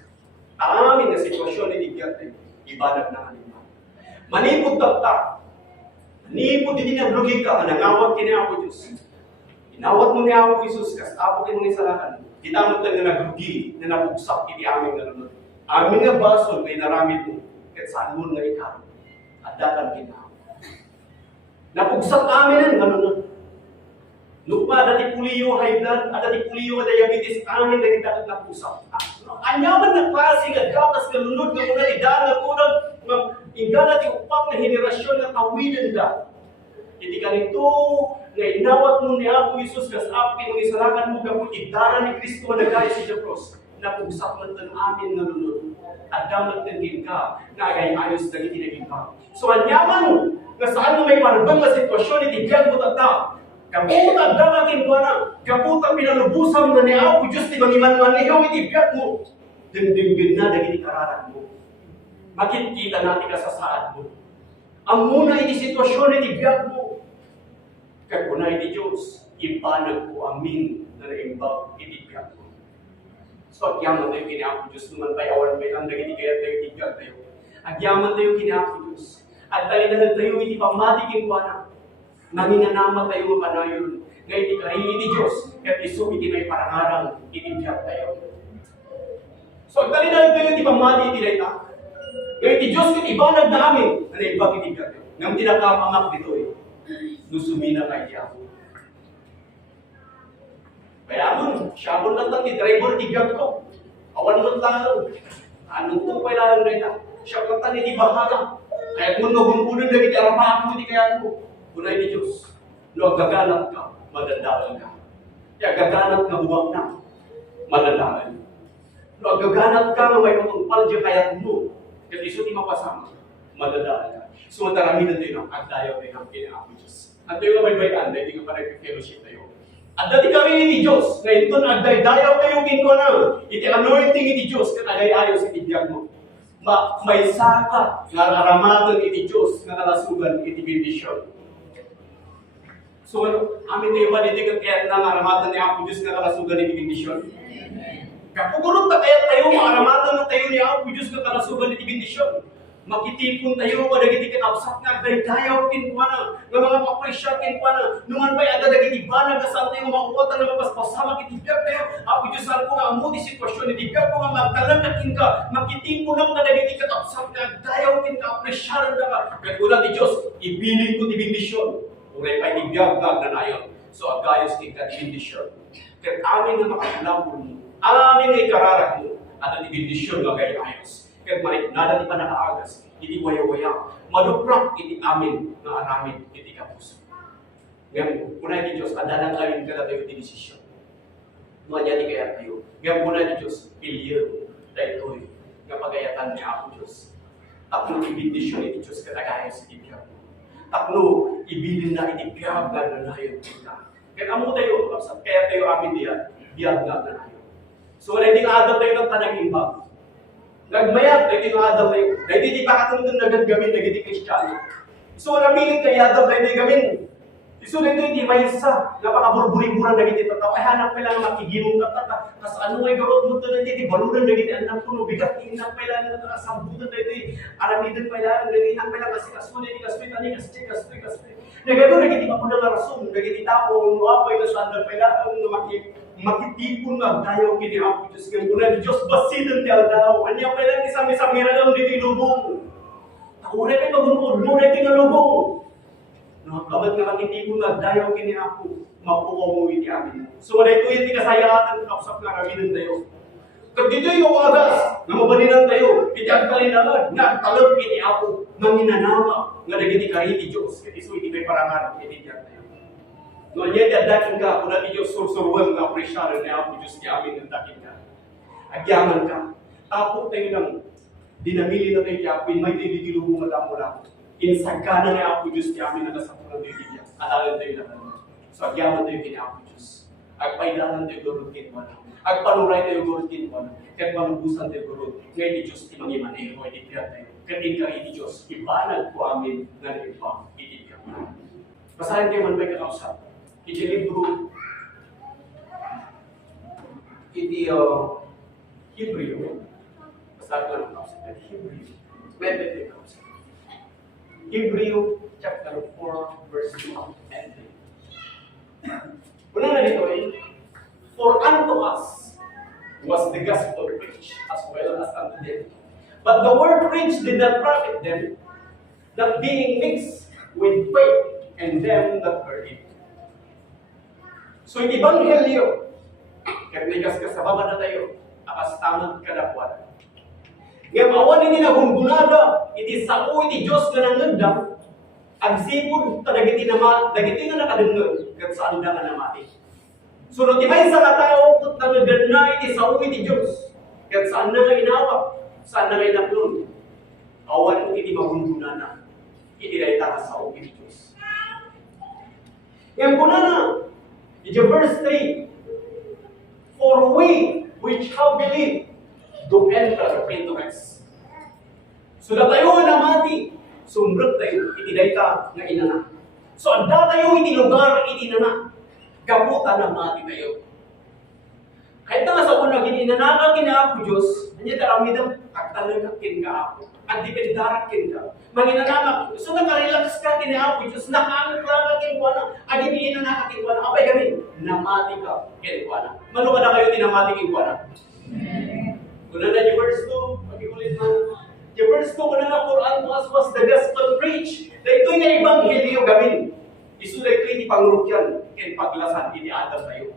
Amin na sitwasyon ni tigad tayo. Ibadat na kanina. Manipod tapta. Manipod iti naglugi ka. Nangawag kinapo Diyos. Inawat mo niya ako, Jesus, kas apo kayo mga isalakan. Itamot lang na nagrugi, na nabugsak, iti aming nanunod. Aming nga bason, may naramid mo, kahit saan mo nga ikaw. At datan kita. Napugsak amin ang nanunod. Nukma, dati puliyo high blood, at dati puliyo diabetes, amin na kita napugsak. Anyaman na klase, nga gatas, nga lunod, nga muna, idaan, nga kunag, nga hingga ti upat na henerasyon nga kawinan da. Iti kanito nga inawat mo ni Apo Isus kas apin ng isalakan mo kapag idara ni Kristo na nagaya si Diyos na pagsaklatan ng amin nga lulod. At damat ng ka na agay-ayos na itinagin ka. So anyaman nga saan mo may parabang na sitwasyon iti biyag mo tata. Kaputan damakin ko na. Kaputan pinalubusan na ni Apo Diyos ti mangiman-man niyaw iti biyag mo. Dingdinggin na naging ikararan mo. Makikita natin ka sa saad mo. Ang muna iti sitwasyon iti biyag mo. Kaya kuna iti Diyos, ipanag ko amin na naimbag iti biyag mo. So, agyaman tayo kinapo Diyos, naman tayo awan may lang naging kaya tayo iti biyag tayo. Agyaman tayo kinapo Diyos. At talinahan tayo iti pamatiking wana. Nanginanama tayo mapanayon. Nga iti kahingi iti Diyos, kaya iso iti may parangarang iti biyag tayo. So, talinahan tayo iti pamati iti layta. Nga iti Diyos iti ibanag na amin na naimbag iti biyag tayo. Nang tinakamangat dito Nusumina kay Diabo. Kaya mo, siya mo lang ni driver di biyag ko. Awan mo lang. Anong to kailangan rin na? Siya lang tani di bahala. Kaya kung nagumpunan na kita arapahan mo di kaya mo. Kunay ni Diyos. No, gaganap ka, madadaan ka. Kaya gaganap ka buwag na, madadaan. No, gaganap ka, may matungpal di kaya mo. Kasi iso di mapasama, madadaan ka. So, mataraminan tayo ng agdayaw tayo ng kinaako Diyos. At tayo na may bayan, dahil di ka pa nag-fellowship tayo. At dati kami iti Diyos, na ito na agdayaw tayo ginko na. Iti anointing iti Diyos, katagay-ayos iti biyag mo. May saka, nga aramatan iti Diyos, nga kalasugan iti bendisyon. So, amin tayo ba dito kaya na aramatan ni Apo Diyos, nga kalasugan iti bendisyon? Kapugurot na kaya tayo, aramatan na tayo ni Apo Diyos, nga kalasugan iti bendisyon. Makitipon tayo, madagiti kinapsat nga, dayaw kinuha nga mga papresya kinuha numan ba'y ada dagiti banag, saan tayo makuwata na mapaspasama, kitibiyag tayo, Apo Diyos, saan ko nga amuti sitwasyon, itibiyag ko nga magtalang na kin ka, makitipon na dagiti kinapsat nga, dayaw kin ka, apresyaran na ka, kaya ulang ni Diyos, ibiling ko ti bendisyon, uray pa itibiyag nga nanayon, so agayos kin ka ti bendisyon, kaya amin na makakilapon mo, amin na ikararag mo, at ti bendisyon nga kaya ayos. Kaya nada di pa nakaagas, iti waya-waya, maluprak iti amin na aramid iti kapuso. Ngayon, una iti Diyos, adalang karin ka na tayo iti desisyon. Manya di kaya tayo. Ngayon, una iti Diyos, pilyer, dahil ito'y kapagayatan ni Apo Diyos. Takno ibindisyon iti Diyos, katagaya sa ibiyag. Takno, ibilin na iti biyag na nanayon kita. Kaya amo tayo, kaya tayo amin diyan, biyag na nanayon. So, hindi nga adam tayo ng tanag-imbag. Nagmayat, dahil tingadam na yun. Dahil di pa katundun na gagamin na giti Kristiyano. So, namilit kay Adam na hindi gamin. So, dito hindi may isa. Napakaburburiburan na giti tataw. Ay, hanap pa lang makigimong tatata. Kasi ano ay garot mo ito na giti. Balunan na giti. Anak ko, no, bigat. Inak pa lang na sambutan na ito. Aramidan pa lang. Inak pa lang kasi kasunod. Kaspi, kaspi. Nagano na giti mapunang na rason. Nagiti tao. Nuapay na sandal pa lang. Makitipon nga dayaw kini Apo Diyos nga muna ni Diyos basidan ti aldaw. Anya pa lang isami-samira lang dito lubong. Takuray kayo magunod, muna iti nga lubong. Kabat nga makitipon nga dayaw kini Apo, mapukaw mo iti amin. So wala ito yung tinasayatan kapsap nga kaminan tayo. Kag dito yung agas, nga mabalinan tayo, iti ang kalinagan, nga talog iti Apo, manginanama, nga nagiti kahiti Diyos, iti so iti may parangan, iti diyan tayo. No, niya dakin ka, kung natin yung sursuruan nga presyaran na Apo Diyos niya amin ng dakin ka. Agyaman ka. Tapos tayo ng dinamili na tayo niya, kung may tayo ditilubong at amo lang. Insagana na Apo Diyos niya amin ng kasapunan tayo niya. Atalan tayo na naman. So, agyaman tayo kini Apo Diyos. Agpaidanan tayo gurot kinwa. Agpanuray tayo gurot kinwa. Kahit malubusan tayo gurot. Ngayon ni Diyos ti mangimaneho, iti piya tayo. Katin ka iti Diyos, ibanag ko amin na iba, iti piya. Basahin kayo man may kakausap. Iti libro, iti Hebreo, basahin ko lang kausap. Hebreo, medyo kausap. Hebreo chapter 4, verse 2 and 3. Una na dito for unto us was the gospel preached as well as unto them. But the word preached did not profit them, not being mixed with faith in them that heard it. So, yung Ebanghelyo, kaya may kasababa na tayo, akas tamang kadapuan. Nga maawan ini nagungunada, iti sao iti Diyos nga nangagda, ang sipod dagiti nga nakadengeg, kat saan da nga namati. Sunod timay sa katao, kut nangagad na iti sao iti Diyos, kat saan na nga inawak, saan na nga inaplon. Awan iti magungunana, iti dayta nga sao iti Diyos. Ngayon po na, iti verse 3, for we which have believed do enter into rest. So da tayo namati, sumbrot tayo, iti dayta nga inana. So adda tayo iti lugar iti nana, gabuta na mati tayo. Kahit nga sa una gininanaka kina ako Diyos, anya taramidam agtalag kin ka ako, agdipendarak kin ka. Manginanamak, so nakarelax ka kina ako Diyos, nakaangkla ka kin ko na, aginiinanaka kin ko na, apay gamin, namati ka kin ko na. Mano ka na kayo tinamati kin ko na? Kuna na yung verse 2, pag-ikulit na. Yung verse 2, kuna na Quran was the gospel preach. Na ito'y nga ebanghelyo gamin. Isuday ko iti pangrukyan, ken paglasan, iti atas tayo.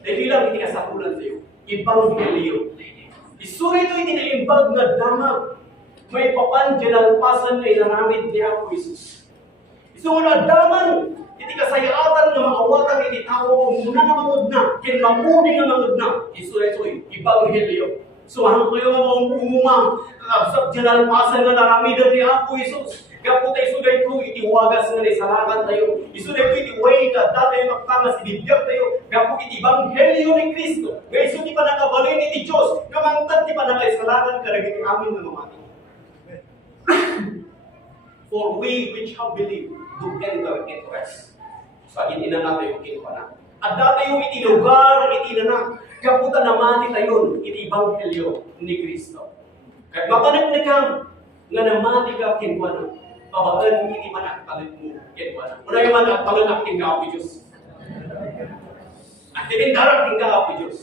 Dahil lang iti kasakulan tayo. Ebanghelyo. Isuday ito iti naimbag nga damag. May papan ginalpasan na inaramid ni Apo Jesus. Isu nga daman, iti kasayaatan nga maawatan iti tao muna nga mangod na, ken mamuni nga mangod na. Isuday ito ebanghelyo. So hang kayo nga mong umumang, sa ginalpasan nga naramidan ni Apo Jesus. Kapag tayo suday ko, itiwagas nga ni salakan tayo. Isuday ko itiway ka, dati yung magtamas, ibibiyag tayo. Kapag itibanghelyo ni Kristo. Ngayon so di pa nakabalin iti Diyos. Kamangtad di pa nakaisalakan ka, naging amin na mamati. For we which have believed do enter into rest. So agin ina natin yung kinuha na. At dati yung iti lugar, iti na kaputan naman tayo, iti ebanghelyo ni Kristo. Kaya mapanagnagang nga namati ka kinuha na. Pabagan iti managpalit mo kinuha na. Muna yung managpalit king ka ako Diyos. At tinindarang king ka ako Diyos.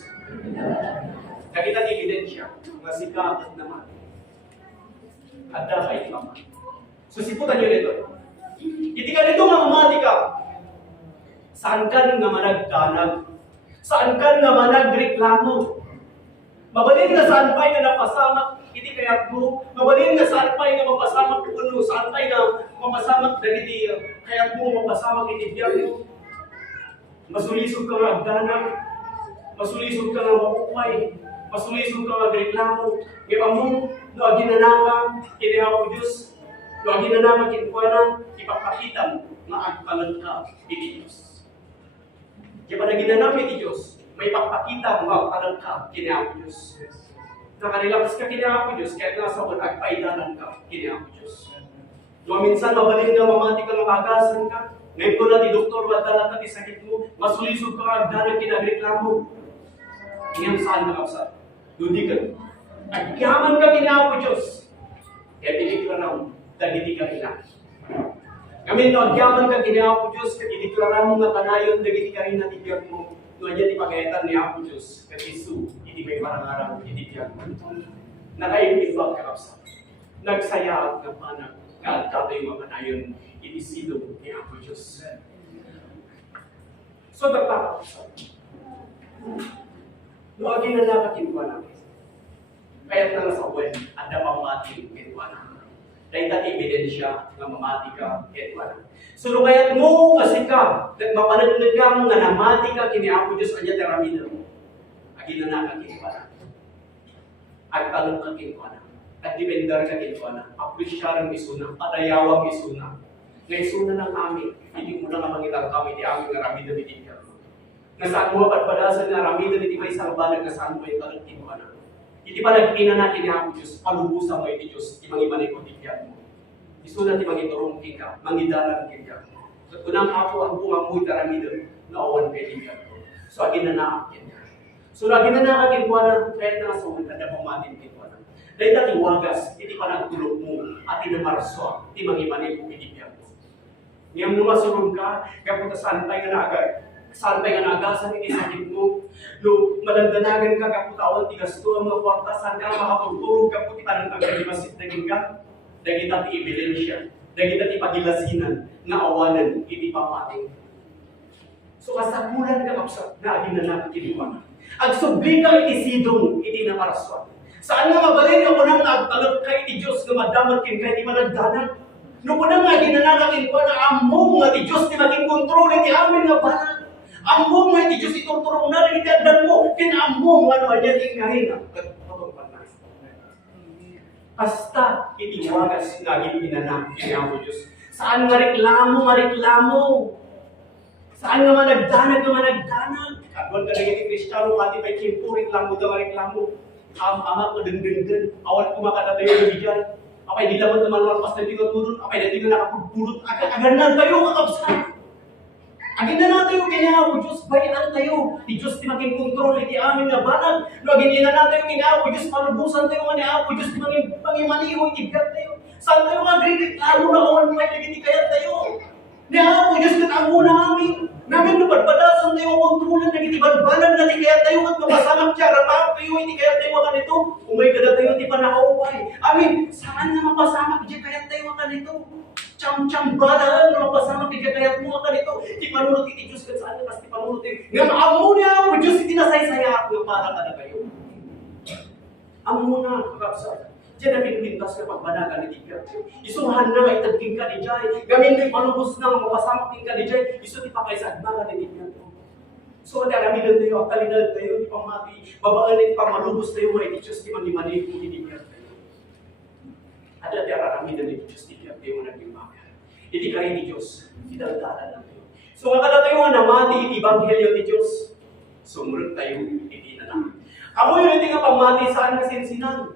Kakita ebidensya, nga sikat naman. Ada kayo naman. Susiputan nyo nito. Iti ka nito nga mamati ka. Saan ka nga managdanag? Saan ka nga managreklamo? Mabalin nga saan pa'y nga napasamak iti kayat mo? Mabalin nga saan pa'y nga mapasamak kuno? Saan pa'y nga mapasamak dagiti kayat mo mapasamak iti biyag mo? Masulisog ka nga agdanag. Masulisog ka nga mapupay. Masulisog ka nga reklamo. Iba mo, no aginanaka, kinihaw Diyos. No aginanaka, kinukuha ipapakita mo na agpalan ka iti Diyos. Kaya pa naginanap iti Diyos, may pagpakita mo agpalan ka kinihaw Diyos. Nakarelax ka kinihaw Diyos, kahit nasa wala agpaidanan ka kinihaw Diyos. No minsan mabalin nga mamati ka nga magasan ka, ngayon ko na ti doktor, wadala ka ti sakit mo, masulisog ka agdanag kinagreklamo. Ngayon saan na kapsat? Dudigan. Agyaman ka kinapo Diyos. Kaya diniklara mo, dagiti ka kina. Kami no, agyaman ka kinapo Diyos, kaya diniklara mo nga kanayon, dagiti ka rin natibiyag mo. No, dyan ipagayatan ni Apo Diyos, kaya Isu, hindi may parang-arang itibiyag mo. Nakaibibag ka kapsa. Nagsaya at napanag, kaagkata yung mga kanayon, inisilong ni Apo Diyos. So, nagpapakasal. No, aging na nakakinuha namin. Kaya na sa web, ada pamati kinuha namin. Dahil dati ebidensya nga mamati ka kinuha namin. So, kaya mo kasi ka, mapanaglag ka nga namati ka, kiniapo Diyos kanya teramida mo. Aging na nakakinuha namin. Agtalong ka kinuha namin. At dipendar ka kinuha namin. Apresyarang isuna, padayawang isuna. Nga isuna ng amin, hindi mo na nga mangitang kami, di amin nga ramida binigyan. Nga saan mo pagpadasan nga ramida ni may sarbanag nga saan mo yung talang kinuha na. Hindi pa nagkina na kinihapo Diyos, palubusan mo iti Diyos, di mangimanay ko tibyan mo. Isu na ti mangiturong ka, mangidalan ka. So kunang ako ang bungang mo'y taramida, naawan kay tibyan mo. So agin na naakin ka. So agin na naakin ko na, kahit na sa ulit, kada pamatin kinuha na. Dahil dati wagas, hindi pa nagtulog mo, at inamarso, di mangimanay ko tibyan mo. Ngayong lumasulong ka, kapunta saan tayo na agad, saan tayo nga nagasan ini sakit mo? No, malandanagan ka kaputawan, tigas to ang mga kwarta, saan ka makapagturog ka puti parang kagalimasit naging ka? Dagita ti ebidensya, dagita ti pagilasinan, na awanan, iti pamating. So kasakulan ka kapsa, na agin na nakikiliwan. Agsubli ka iti sidong, iti namaraswan. Saan nga mabalin yung unang nagtalog kay ti Diyos nga madamat kin kay ti managdanan? Nung unang nga ginanagakin ko na among nga ti Diyos ti maging kontrole ti amin nga banag. Among nga ti Diyos iturturong na rin itiagdan mo. Kinamong ano niya ti kahina. Hasta itiwagas nga gininanak kini ang Diyos. Saan nga reklamo nga reklamo? Saan nga managdanag nga managdanag? Kagwan ka na yung Kristiyano, pati may kimpo, reklamo ka reklamo. Ama ko dengdengden, awal kumakadatayo na bigyan. Apay di dapat naman walpas na tinutulot, apay na tinutulot nakapagpulot. Aganan tayo kakabsan. Aganan tayo kanya ako, Diyos, bayan tayo. Di Diyos di maging kontrol, di amin nga banag. No, agininan tayo kanya ako, Diyos, palubusan tayo nga niya ako, Diyos, di maging pangimaliho, itibiyag tayo. Saan tayo nga grade, lalo na kawan may naging kaya tayo. Niya ako, Diyos, katamo na amin. Namin napadpadasan tayo ang kontrolan, nagitiban-balan na di kaya tayo at mapasamang tiyara pa tayo, hindi kaya tayo ang ganito. Umay kada tayo, di pa nakaupay. Amin, saan na mapasamang di kaya tayo ang ganito? Cham-cham balaan na mapasamang di kaya mo ang ganito. Di panunod iti Diyos kan saan na, di panunod iti. Nga amo niya ako, Diyos, iti nasay-saya ako para ka na kayo. Amo na, kakapsa. Diyan namin pintas ka pagbanagan ni Tigyan. Isuhan na, itagking ka ni Jai. Gamin na palubos na, mapasamak ka ni Jai. Isu ti pakaisan na ni Tigyan. So, at aramilan tayo, at talinal tayo, di pamati. Babaan at pamalubos tayo, may Diyos, di mani-mani kung Tigyan tayo. At aramilan ni Diyos, Tigyan tayo, naging bakal. Iti kayo ni Diyos, idaldalan lang tayo. So, makada tayo nga namati, iti Ebanghelyo ni Diyos. Sumunod tayo, iti na lang. Ako yun, iti nga pamati saan kasinsinan.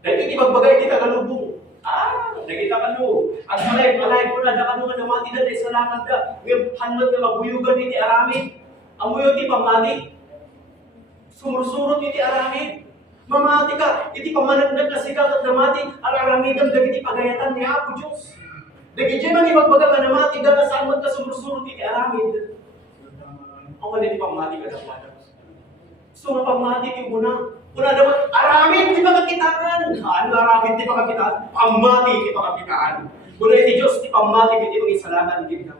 Dahil iti magbagay kita kalubong. Nakita ka no. At malay ko na, daka nga namati na, sa lakad ka. Ngayon, hanmat na maguyugan iti aramid. Amoy iti pamati. Sumursurot iti aramid. Mamati ka, iti pamanagdag na sikat at namati, ang aramidam dagiti pagayatan ni Apo Diyos. Dagi dyan ang ibagbaga ka namati, daga saan mo ka sumursurot iti aramid. Awan iti pamati ka dapat. So, pamati iti muna. Kuna dapat, aramid di pagkakitaan. Ano aramid di pagkakitaan? Pamati di pagkakitaan. Kuna iti Diyos, di pamati di pangisalanan di ka.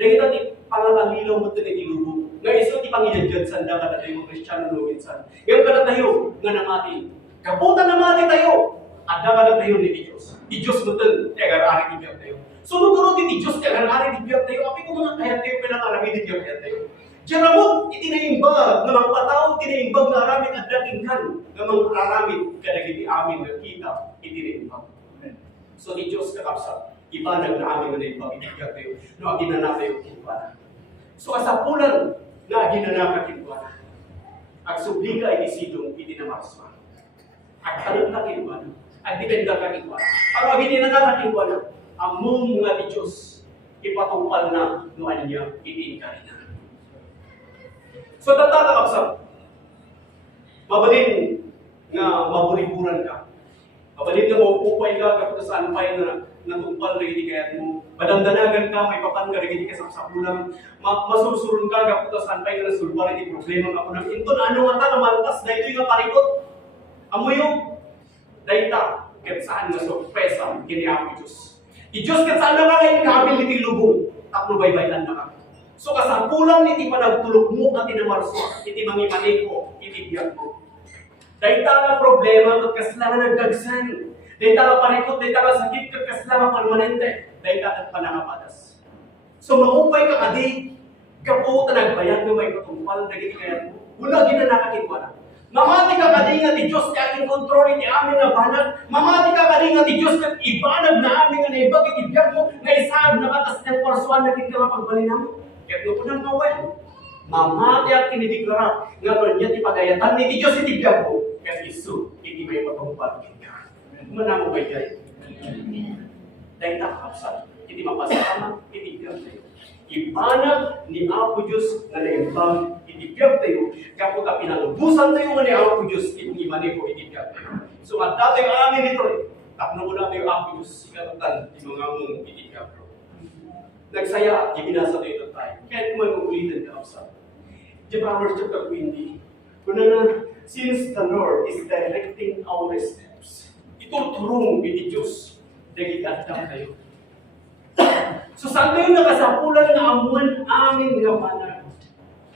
Dahil ito, pangalalilaw mo ito na ilubog. Nga iso, di pangidadyan sanda ka na tayo, Kristiyano no minsan. Ngayon ka na tayo, nga namati. Kaputan namati tayo. Ada ka na tayo ni Diyos. Di Diyos mo ito, di agar-ari di biyak tayo. Sunod ka rin di Diyos, di agar-ari di biyak tayo. Api ko mga kaya tayo, pinang-aramid di biyak tayo. Diyaramot, itinaimbag, nga mga patao, itinaimbag na aramid at dakingkan, nga mga aramid, kadagiti amin na kita, itinaimbag. So, di Diyos kakapsa, ibanag na amin na naimbag, itigag tayo, no, aginana tayo, ibanag. So, kasapulan, na aginana ka, ibanag. Ang subliga, itisidong, itinamaraswa. Ang talong ka, ibanag. Ang dipenda ka, ibanag. Ang aginana ka, ibanag. Ang mong nga di Diyos, ipatungpal na, no, anya, itiinkarin na. So, tatakapsa, mabalin nga maburiburan ka. Mabalin nga maupupay ka, kapag saan pa'y na natungpal na hindi kaya mo. Madamdanagan ka, may papan ka, hindi ka sa pulang. Masursurun ka, kapag saan pa'y na nasulbar, hindi problema ka po ng ito. Ano nga ta, namalpas, dahil ito yung parikot. Amo yung, dahil ta, kahit saan na sorpresa, kiniapo Diyos. Diyos kahit saan na ka ngayon, kabil iti lubong, tapno baybayan na ka. So kasapulan iti panagtulog mo at tinamarso, iti mangimani ko, iti biyak mo. Dahil tala problema, magkaslangan nagdagsan. Dahil tala parikot, dahil tala sakit, magkaslangan permanente. Dahil tala panangapadas. So maupay ka adi, kapo nagbayad mo may katumpal, naging kaya mo. Wala ginanakakin wala. Mamati ka kadi nga ti Diyos ti ating kontrol iti amin na banag. Mamati ka kadi nga ti Diyos kat ibanag na amin nga naibag iti biyak mo, nga isag na batas ng porsuan na kita mapagbalina mo. Kaya ko nang gawin. Mamati ang kinidiklara nga niya ti pagayatan ni ti Diyos iti biyak mo. Kaya isu, iti may matungpal ka. Manamo ba dyan? Dahil nakakapsal, iti mapasama, iti biyak tayo. Ibanag ni Apo Diyos na naimbang, iti biyak tayo. Kaya po ka pinalubusan tayo nga ni Apo Diyos, iti imani ko, iti biyak tayo. So at dati ang amin ito, tapno mo na tayo Apo Diyos, ikatutan, iti mga mong iti biyak tayo. Nagsaya, di binasa tayo tayo. Kaya kuman ulitin ka kapsa. Di Proverbs chapter 20. Kuna na, since the Lord is directing our steps, ituturong iti Diyos, dagitagdang tayo. So saan tayo nakasapulan na amuan amin nga banag?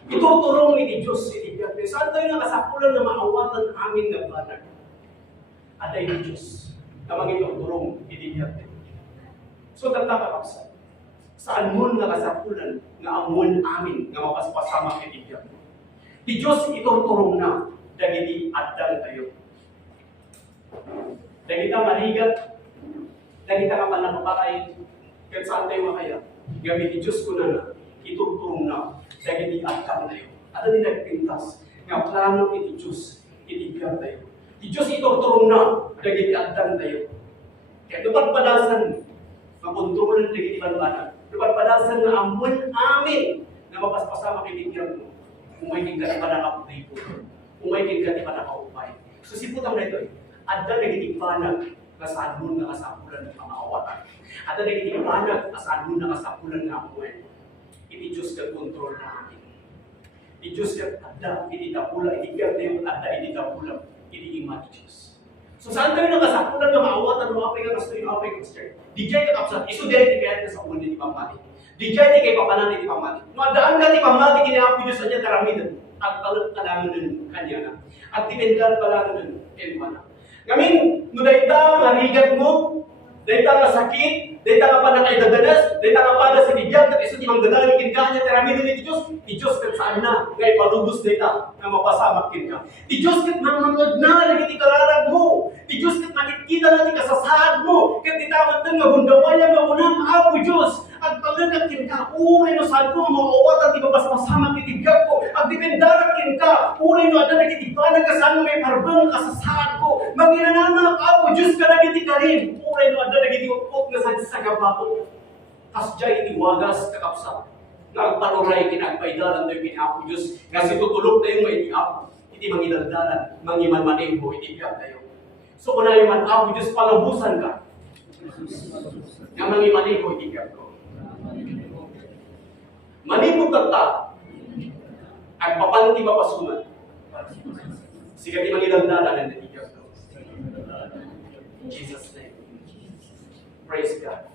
Ituturong iti Diyos, iti biyak. Saan tayo nakasapulan na maawatan amin nga banag? Ada yung Diyos. Namang ito, turong itibiyat. So, tataka kapsa. Saan mo nga kasapulan nga amon amin nga mapaspasama itibiyat. Di Diyos iturturong na dagiti addan tayo. Dagita maligat, dagita ka panakapatay, kahit saan tayo makaya. Gamit di Diyos ko na iturturong na dagiti addan tayo. At di nagpintas nga plano iti Diyos itibiyat tayo. Di Diyos iturturong na dagiti addan tayo. Kaya lupad-padasan, makontrolan dagiti banbanan. Lupad-padasan nga amon amin na mapaspasama itibiyat mo. Umay king gati pa nakaputay po. Umay king gati pa nakaupay. So siputang na ito adda naging panag na saan mo na kasapulan ng pangawatan. Adda naging panag na saan mo na kasapulan ng amuan. Iti Diyos ka kontrol na amin. Iti Diyos ka adda, iti tapula, iti gerde, adda, iti tapula, iti ima iti Diyos. So saan tayo nakasapulan ng maawatan, lumapay ka kasto yung apay kasto. Di jay ka kapsat, iso dahil di kaya sa ulan iti pamati. Di jay di kay papanan iti pamati. No adaan ka iti pamati, kinapo Diyos sa niya karamidan. At talag kalanganan kanya na. At dipendar kalanganan, elmana. Ngamin, no dayta marigat mo, dayta nga sakit, dayta nga pa nakaidadanas, dayta nga pa na sa bigyan, kat iso timang dadaling kinkanya, taramidan ni Di Diyos kat saan na, ngay palubos dayta, nga mapasamak kinka. Di Diyos kat mamangad na, nagiti kararag mo, di Diyos kat nakikita na ti kasasad mo, kat itawad na nga bundawaya nga unang apo Diyos, at talagang kinka, uray no saan ko, makawatan, di ba bas masamak itibiyag ko, at dipendarak kinka, uray no ada nagitibanag ka saan mo may parbang kasasad ko, manginananak apo Diyos ka nagiti karim, uray no ada nagitiupot nga sa gabato, kasjay itiwagas kakapsat, nagpanuray kinagpaidalan tayo kinapo Diyos, nga situtulog tayo nga iti apo, iti mangidaldalan, mangimanmaneho, iti biyag tayo. So kung na yung man apo Diyos, palabusan ka, nga mangimaneho, iti biyag ko. Manipot tata, ang papanti mapasunan. Sige di mangidaldalan ang iti biyag ko. In Jesus' name. Praise God.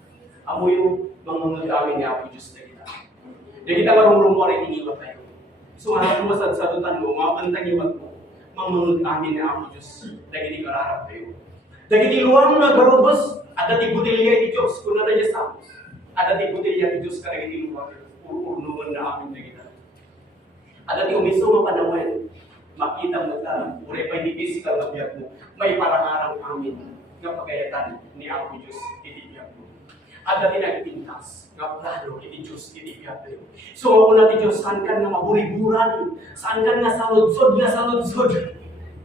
Amo yung mga amin ni Apo Diyos na kita. Na kita marunong mo rin iniwat tayo. So mga lumasad sa tutan mo, mga pantangiwat mo, mga amin ni Apo Diyos na hindi kararap tayo. Dagiti luwang na garobos, at dati butilya ni Diyos, kung na niya sa Amos. At dati butilya ni Diyos, karagiti luwang, urnuman na amin na kita. At dati umiso mo panawan, makita mo ta, uray pa hindi physical na biyag mo, may parangarang amin nga pagayatan ni Apo Diyos, itibiyag mo. At dati nagpintas, nga plano, iti Diyos, itibiyag tayo. So ako na ti Diyos, saan ka nga maburiburan, saan ka nga saludsod,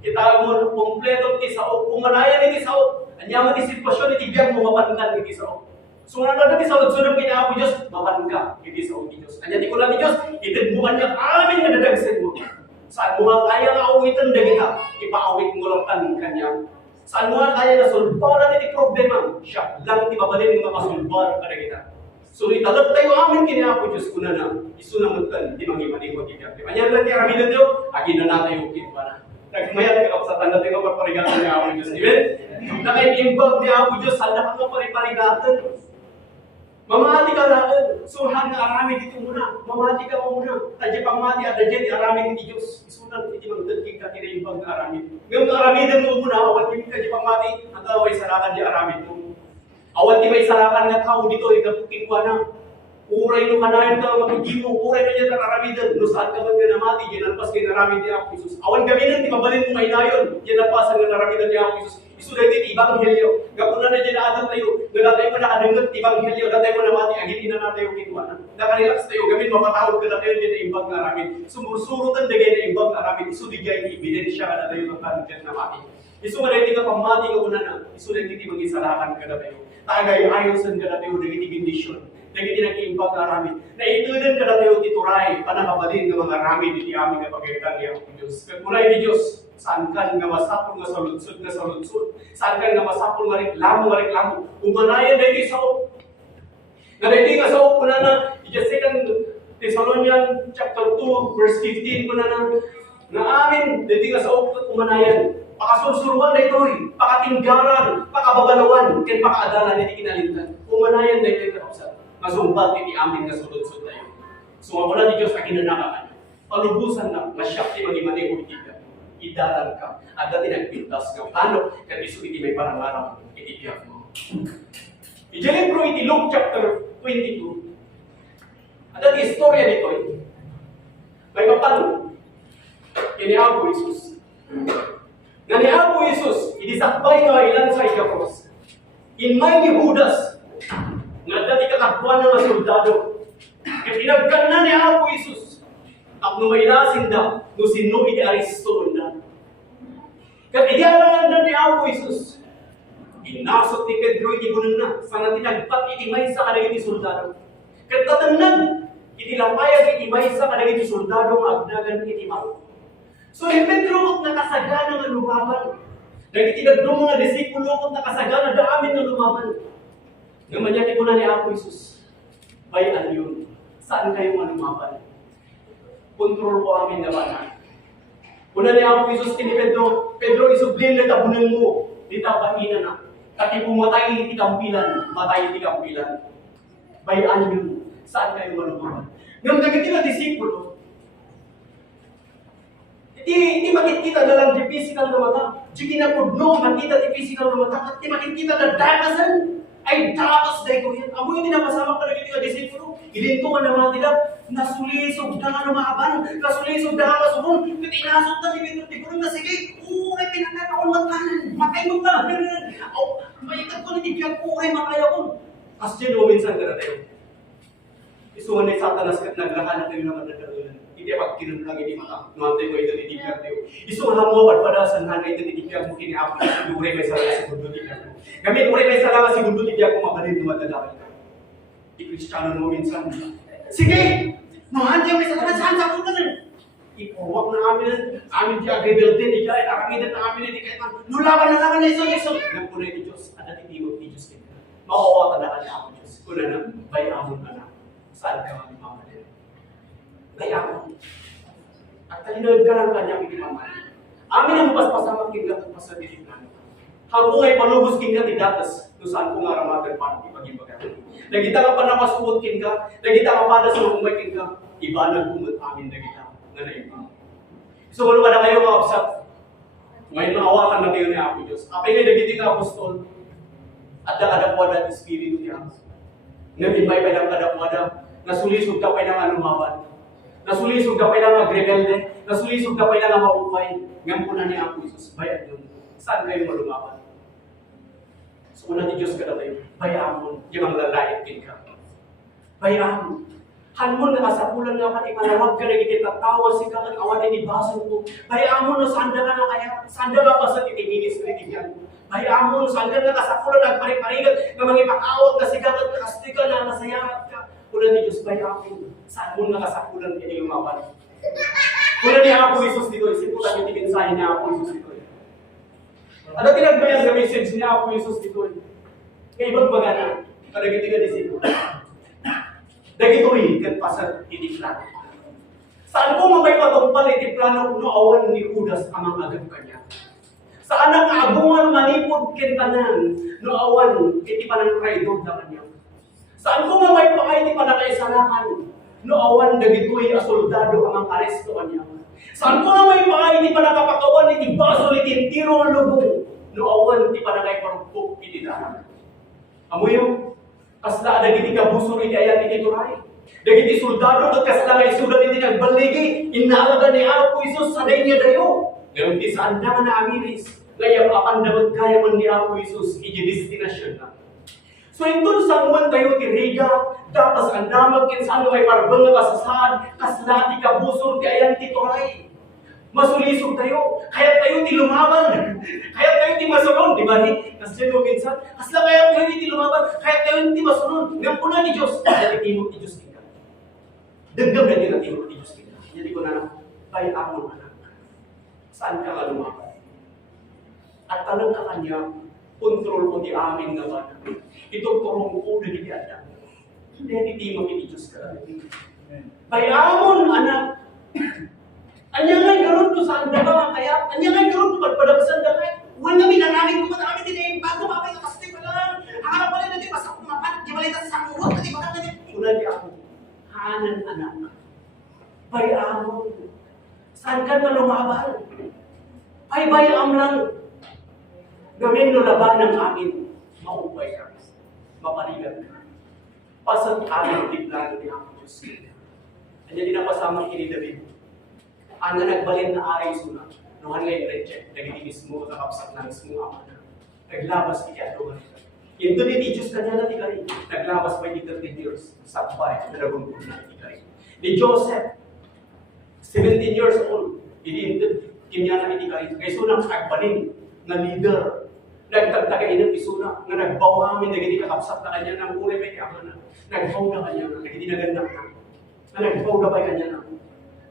kita mo kompleto ti sao, umanayan iti sao, anyaman ti sitwasyon iti biyag mo mapankan iti sao. So ano na ti saludsod ang Apo Diyos, mapanka iti sao ti Diyos. Anya ti ko na ti Diyos, itidbukan niya amin nga dadagsin mo. Saan mo nga kaya nga awitan na kita, ipaawit mo lang tan kanya. Saan mo nga kaya na sulbaran iti problema, siya lang ti mabalin nga makasulbar ka na kita. So italap tayo amin kini Apo Diyos kuna na, isunamutkan, di mangimanikot iti Apo. Anyan lang ti aramidan tayo, agi na natin yung kitwa na. Nagmayat ka kapsatan natin ang maparigatan ni Apo Diyos. Amen? Nakaiimbag ni Apo Diyos, handa ka maparigatan. Mamati ka lang. So handa arami dito muna. Mamati ka muna. Tadya pang mati at tadya di arami ni Diyos. Isunan, hindi magdagking ka kinaimbag na arami. Ngayon ka aramidan mo muna, awat hindi ka di pang mati, ang taway sarakan di arami mo. Awat di may sarakan na tao dito, ikapukin ko na. Uray no kanayan ka magigimo, uray na niya kararamidan. No saan ka man nga namati, ginalpas kay naramid ni Apo Isus. Awan gaminan, di mabalin mo ngay nayon, ginalpasan nga naramidan ni Apo Isus. Isuday din ibanghelyo. Gapuna na dyan naadang tayo, nadatay mo na kadungat ibanghelyo, datay mo na mati, agin ina na tayo kinuwanan. Nakarelax tayo, gamin mapatawag ka na tayo dyan na imbag na aramid. Sumusurutan na na imbag na aramid, isudigay ebidensya ka na tayo ng tanong na mati. Isu malay ka pamati ka una na, isuday din mag-isalakan ka na tayo. Tagay ayosan ka na tayo, nagiti bendisyon. Nagiti nag-iimbag na aramid. Naitunan ka na tayo tituray, panakabalin ng mga aramid, iti amin na pagkaitan niya ang Diyos. Kagmulay ni Diyos, saan ka nga masapol nga saludsod nga saludsod? Saan ka nga masapol nga reklamo? Umanayan na iti sao. Na iti nga sao po na, iti 2 Thessalonians chapter 2, verse 15 po na amin, iti nga sao umanayan. Pakasursuruan na ito'y, pakatinggaran, pakababalawan, ken pakaadalan iti kinalintan. Umanayan na ito'y kakapsat. Masumbat iti amin nga suludsod tayo. So ako na ni Diyos akin na nakakan. Palubusan na, masyak ti magimaneho iti ka. idalan ka. At dati nagpintas nga, ano, kaya iso iti may parang-araw, iti biyak mo. Iti libro iti Luke chapter 22. At dati istorya nito may kapalo, kini Apo Isus. Nga ni Apo Isus, idisakbay nga ilan sa ikapos. Inmay ni Judas, nga dati kakatbuan ng soldado. Kaya pinagkan na ni Apo Isus, at numailasin da, no sino iti Aristo na. Kaya idialangan na ni Apo Isus, inasot ni Pedro iti bunang na, sana tinagpat iti may sa kadag iti soldado. Kaya tatannan, iti lampayag iti may sa kadag iti soldado, maagnagan iti maro. So ni Pedro kung nakasagana nga lumaban, nagtinagdong mga disipulo kung nakasagana daamin nga lumaban. Nga manyati ko na ni Apo Isus, bayan yun, saan kayo nga lumaban? Kontrol ko amin na banan. Una ni Apo Isus kini Pedro, Pedro isublin na tabunan mo, di tapaina na. Kati pumatay iti kampilan, matay iti kampilan. Bayan yun, saan kayo nga lumaban? Ngayon nagiti na disipulo, Di makikita na lang di physical na mata. Di kinapudno, makita di physical na mata. At di makikita na dakasan. Ay dakas dahil ko yan. Amo yung tinapasama ka na yung disipulo. Ilintuan naman nila. Nasulisog na nga lumaban. Nasulisog na nga masubon. Kaya inasot na ni Pedro na sige. Uray, pinagkakaon matanan. Matay mo na. Mayikat ko na tibiyag. Uray, matay ako. As dyan o minsan ka na tayo. Isuhan ni Satanas kat naglahan na kayo naman nagkaroon. Hindi pag kinunlang hindi mata. Nuwantay mo ito nitibiyag tayo. Isuhan mo padasan na ito nitibiyag mo kiniapos. Uray may salaga si Gundo tibiyag mo. Kami uray may salaga si Gundo tibiyag mo mabalin na madadakal ka. Di Kristiyano mo minsan. Sige! Mahan niya may salaga saan sa punta na. Ipuwak na amin di agreeable din. Di kaya nakamitan na amin hindi kahit man. Nulaban na iso. Nagpunay ni Diyos. At natitimog ni Diyos. Makawa talaga niya ako Diyos. Kuna na, bayamon ka na. Saan ka magmamalit? Bayamon. At talinod ka lang kanyang itimamalit. Amin ang paspasama kinggat at pasabihin hanggang ay palubos kinggat idatas kung saan ko nga ramagan para ipag-ibagan. Nagita ka pa nakasuot kinggat, nagita ka pa na sa umay kinggat, iba na kumot amin nagita na naibang. So ano ba na kayo mga absat? Ngayon maawakan na kayo ni Apo Diyos. Apay nga nagiti ka apostol at nakadakwada ang Espiritu niya. Nagimay pa ng kadakwada, nasulisog ka pa ng lumaban. Nasulisog ka pa ng magrebelde, nasulisog ka pa ng maupay. Ngayon po na ni Apo Isus, bayan yun. Saan kayo malumaban? So una ni Diyos ka na tayo, bayamon, yung mga lalait ka. Bayamon. Hanmon na kasapulan nga pati malawag ka na kitatawa si ka ng awan ni baso ko. Bayamon na sanda ka na kaya, sanda ka pa sa titiminis na tibyan. Bayamon, sanda na kasapulan at pariparigat na mga ipakawag na sigagat na kastika na nasayahat ka. Una ni Diyos, bayamon. Saan mo na kasapulan kaya lumaban? Una ni Apo Isus dito, isiputan yung timinsahin ni Apo Isus dito. Ano tinagbayan sa message ni Apo Isus dito? Kaya ibang baga na, kadagiti ka disipo. Dagito'y kanpasat iti plano. Saan ko mamay patumpal iti plano no awan ni Judas amang agad kanya? Saan ang agungan manipod ken tanan no awan iti panang traidor da kanya? Saan ko mamay pa iti panakaisalakan no awan dagito'y soldado amang aresto kanya? Saan ko mamay pa iti panakapakawan iti basol iti tiro lubong no awan iti panakaiparugpok iti dahan? Amuyo kasla dagiti kabusor iti ayan iti turay. Dagiti soldado ket kasla nga isulat iti nagbaligi inalaga ni Apo Isus saday niya dayo. Ngayon ti saan na amiris. Ngayam apan dapat kaya man ni Apo Isus iti destinasyon na. So ito sa muan tayo ti Riga, dapas andamag ken saan may parbeng nga kasasaan, kasla ti kabusor ti ayan iti turay. Masulisog tayo, kaya tayo ti lumaban, kaya tayo ti masunod, di ba? Kasi mo minsan, kasla kaya tayo ti lumaban, kaya tayo ti masunod. Ngayon po na ni Diyos, natimog ni Diyos kita. Dagdam na din natimog ni Diyos kita. Hindi ko na, bayamon anak, saan ka nga lumaban? At tanong ka kanya, kontrol ko di amin nga ba? Ito turong ko na di ada. Hindi titimog ni Diyos ka. Bayamon anak, anya ngay karon to sa anda ba kaya anya ngay karon to pagpadagsan da kay wan kami nanangin ko ta kami din bago mapay kaste pala ang pala na di pasak mapat di balita sa muot di ba na una di ako hanan anak bayamon saan ka na lumaban Ay bayam lang. Gamin no laban ng amin, maupay ka. Mapaligan ka. Pasang amin di plano ni Apo Diyos. Anya din napasama kini David. Ana nagbalin na aray suna. Nuhan ngayon reject. Naging mismo, nakapsak na mismo ama na. Naglabas kaya doon. Ito ni Diyos na niya na tikari. Naglabas by 13 years. Sakbay, nalagumpun na tikari. Ni Joseph, 17 years old. Idintid, kinya na itikari. Kaya sunang agbalin na leader. Nagtagtagay ng isuna. Nga nagbaw amin, naging kakapsak na kanya ng kulay may kama na. Nagbaw na kanya na, naging nagandak na. Nagbaw na ba kanya na.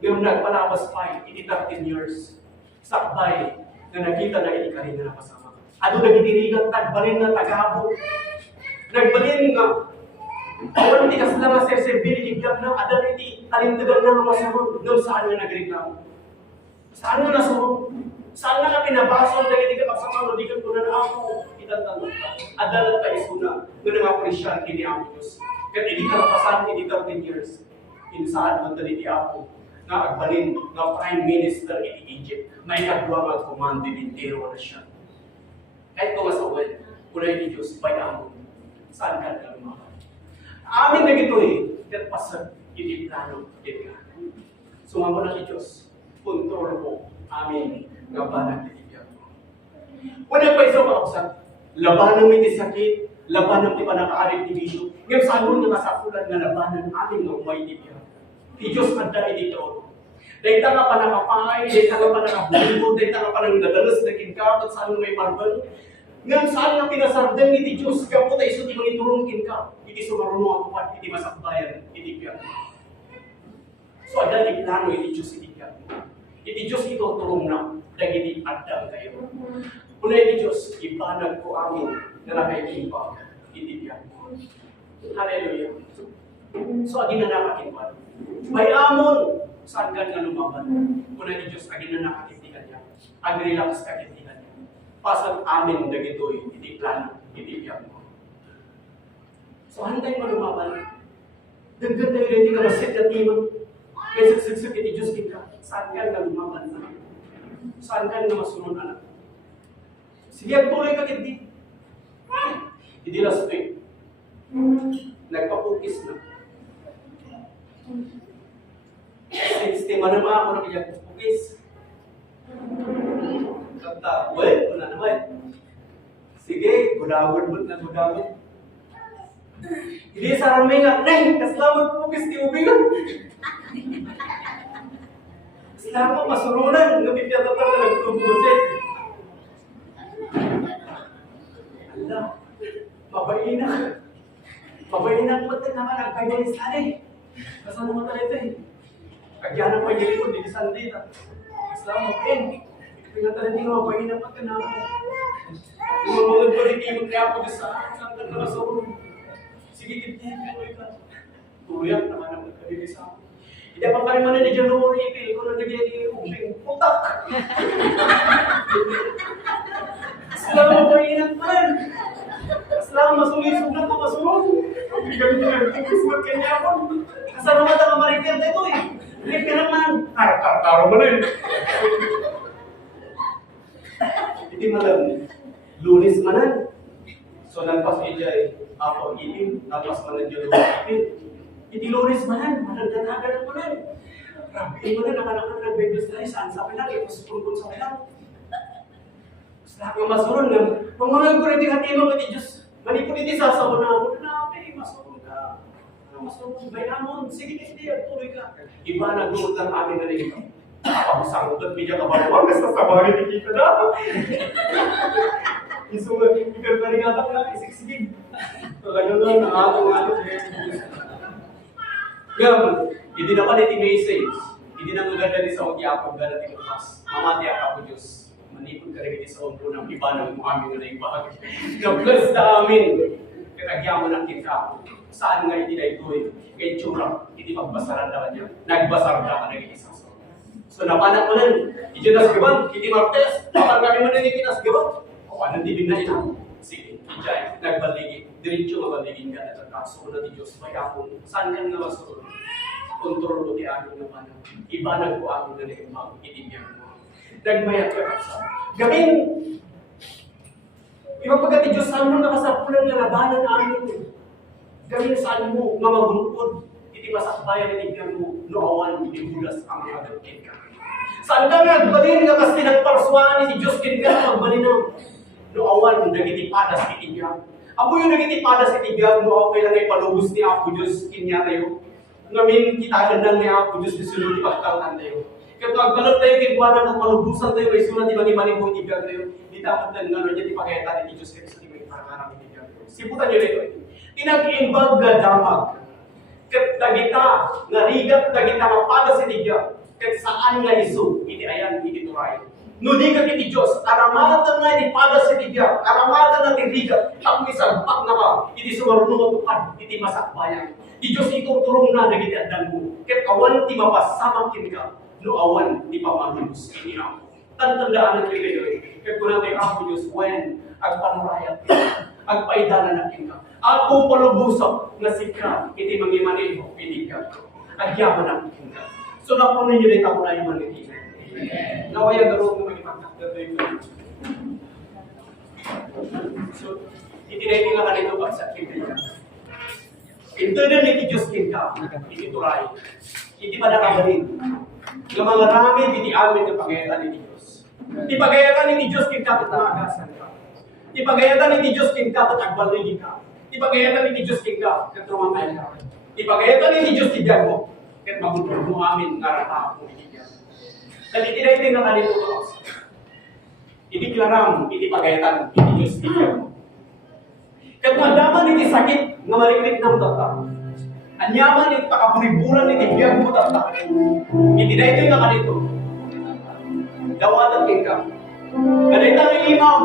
Ngayon nagpalabas pa, 13 years. Sakbay, na nakita na itikari na napasama. Ano nagitirigat, nagbalin na tagabo. Nagbalin nga. Awan tikas lang nga serserbility gap na adan iti talindagan na masunod. Doon saan nga nagreklamo? Saan nga nasunod? Saan nga pinabasol na hindi ka kapsama di ka tunan ako? Itantanong ka. Adan at taisuna. Doon ang apresyan kini Apo Diyos. Kaya hindi ka napasan, hindi 13 years. Insaan mo dali ti Apo. Na agbalin na Prime Minister in Egypt. May kagwa nga kumandi bintero na siya. Kahit kung masawan, kulay ni Diyos, bayamon. Saan ka na lumaban? Amin na gito kahit pasag, hindi plano, hindi ka. Sumama na ni Diyos, kontrol mo, amin, labanan ni Diyos. Una pa isang makapsag, labanan mo iti sakit, labanan mo iti panakaarik ni Bisyo, ngayon saan mo nga masakulan nga labanan amin ng umay ni Diyos. Ni Diyos manda iti ito. Dahil nga pa nakapay, dahil nga pa nakabulo, dahil nga pa nang nadalas na kinkapat, saan may marban. Ngayon saan nga pinasardan iti Diyos, kapo tayo iso di mga iturungkin ka, iti sumaruno ako pa, iti masakbayan, iti piyan. So ada di plano iti Diyos iti piyan. Iti Diyos ito turong na, dahil iti adang kayo. Una iti Diyos, ibanag ko amin, na nakaikimpag, iti piyan. Hallelujah. So agin na nakakimpag. May amon, saan ka nga lumaban? Kuna ni Diyos, agin na nakakitikan niya. Ag-relax ka kitikan niya. Pasang amin na gito'y, hindi plano, hindi biyak mo. So, hantay mo lumaban. Dagdag tayo rin, hindi ka masit na timang. Kaya sigsig iti Diyos kita. Saan ka nga lumaban na? Saan ka nga masunod anak? Sige, ang tuloy ka kiti. Hindi last week. Nagpapukis na. Sistema naman ako na kaya pukis. Kata, well, wala naman. Sige, gudagod na gudagod. Hindi sa ramay nga, Neng, kaslamat pukis di ubigan. Kaslamat masurunan, ngapipiyata pa na nagtubusin. Allah, mabainak. Mabainak mo din naman ang kanyang isali. Kasano mo talaga ito Kagyan ang pagyalikod, di saan dito. Islam mo, pinatalan din mo, pag-inang magkanamo. Yung mga politiko kaya po sa saan ka na masurong. Sige, gitnihan, tuloy ka. Tuloy naman ang magkabili sa ako. Hindi pa pa rin man na January, April, kung nagagyan yung ubing, putak! Islam mo, pag-inang man. Islam, masulisog na ka, masurong. Ang bigyan niya, ang kismat kanya ako. Kasano ka na marikyan na ito Hindi ka naman. Taro mo na Hindi malam. Lunes manan. So nagpas ijay. Ako itin. Nagpas manan dyan itin. Hindi lunes manan. Managdanagan ang manan. Grabe manan. Naman ako nag-Bible study. Saan sa pilang. Ipusipun sa pilang. Basta ako masurun nga. Kung mga kuriti hati mo kati Diyos. Manipun iti sasawa na ako. Napi, masurun ka. Masurun, may amon. Sige, hindi, tuloy ka. Iba nag-uot lang amin na rin. Kapag-usang utot, medyo kabaluan, basta sa bagay di kita na. Isunod, ikar na rin atak na, isik-sigig. Talaga lang, nakatong-atong. Gam, hindi naman iti message. Hindi na maganda din sa ugyapag, gana di lupas. Mamati ako, Diyos. Manipod ka rin sa umpo ng iba ng amin na naibahag. Na-bless na amin. Katagyaman ang kita. Saan nga hindi na ito Kay tsura, hindi magbasaran na kanya. Nagbasar na ka naging isang so. So napanak mo lang. Hindi nasgaban, hindi martes. Kapag kami man naging nasgaban. O anong tibig na ito? Sige, ijay. Nagbaligi. Diretso mabaligin ka na ito. So na di Diyos, may akong saan ka nga masunod? Kontrol mo di amin naman. Iba nagkuamin na naging mag-itibiyang mo. Dagmayat ka kapsa. Gamin, ipagpagat ni Diyos sa amin nakasapulan nga labanan namin. Gamin saan mo, nga magbulukod, iti masakbayan itignan mo, noawan, itibulas ang agad ka. Saan ka nga agbalin nga kasi nagparsuan ni Diyos kinka magbalinam. Noawan, nagitipadas itigyan. Ako yung nagitipadas itigyan, noaw kailan ay palubos ni Apo Diyos kinya tayo. Ngamin kita gandang ni Apo Diyos disunod di pagkalan tayo. Kaya agbalot tayo kinkuanan ng palubusan tayo, may sulat di bagi-bagi mo itigyan tayo. Di dapat na nga niya di pagkayatan ni Diyos Kristo di may parang itigyan tayo. Siputan nyo rito. Tinag-imbag nga damag. Kat dagita, narigat dagita mapadas itigyan. Kat saan nga iso, iti ayan, iti turay. Nudigat iti Diyos, aramatan nga iti padas itigyan, aramatan na tirigat, ako isagpak na ka, iti sumarunong matupad, iti masakbayan. Di Diyos ituturong na nagiti adan mo, kat awan ti mapasamakin ka, no awan ti pamanubos ini ako. Tandaan ang kayo, kat kunang may Apo Diyos, when agpanurayat ka, agpaidanan natin ka, ako palubusak na sika, iti mangimanin mo, pinigyan ko, agyaman natin ka. So napunin nyo rin ako na yung manitigan. Nawaya garo mo magipagkakagay ko. So, itinaitin nga kanito ba sa kibaya. Ito na ni Diyos kinka, iti turay. Iti padakabalin. Nga mga rami, iti amin ng pagayatan ni Diyos. Iti pagayatan ni Diyos kinka at maagasan ka. Iti pagayatan ni Diyos kinka at agbaligi ka. Iti pagayatan ni Diyos kinka at rumangay ka. Iti pagayatan ni Diyos kinka mo. Kat magutulog mo amin nga rata mo ibigyan. Dahil itinaitin na kanito ko. Idiklaram, itipagayatan, iti Diyos ibigyan mo. Kat madaman iti sakit nga maliklik ng tata. Anyaman iti pakaburiburan iti biyag mo tata. Itinaitin na kanito. Dawatan king ka. Ganita ng imam.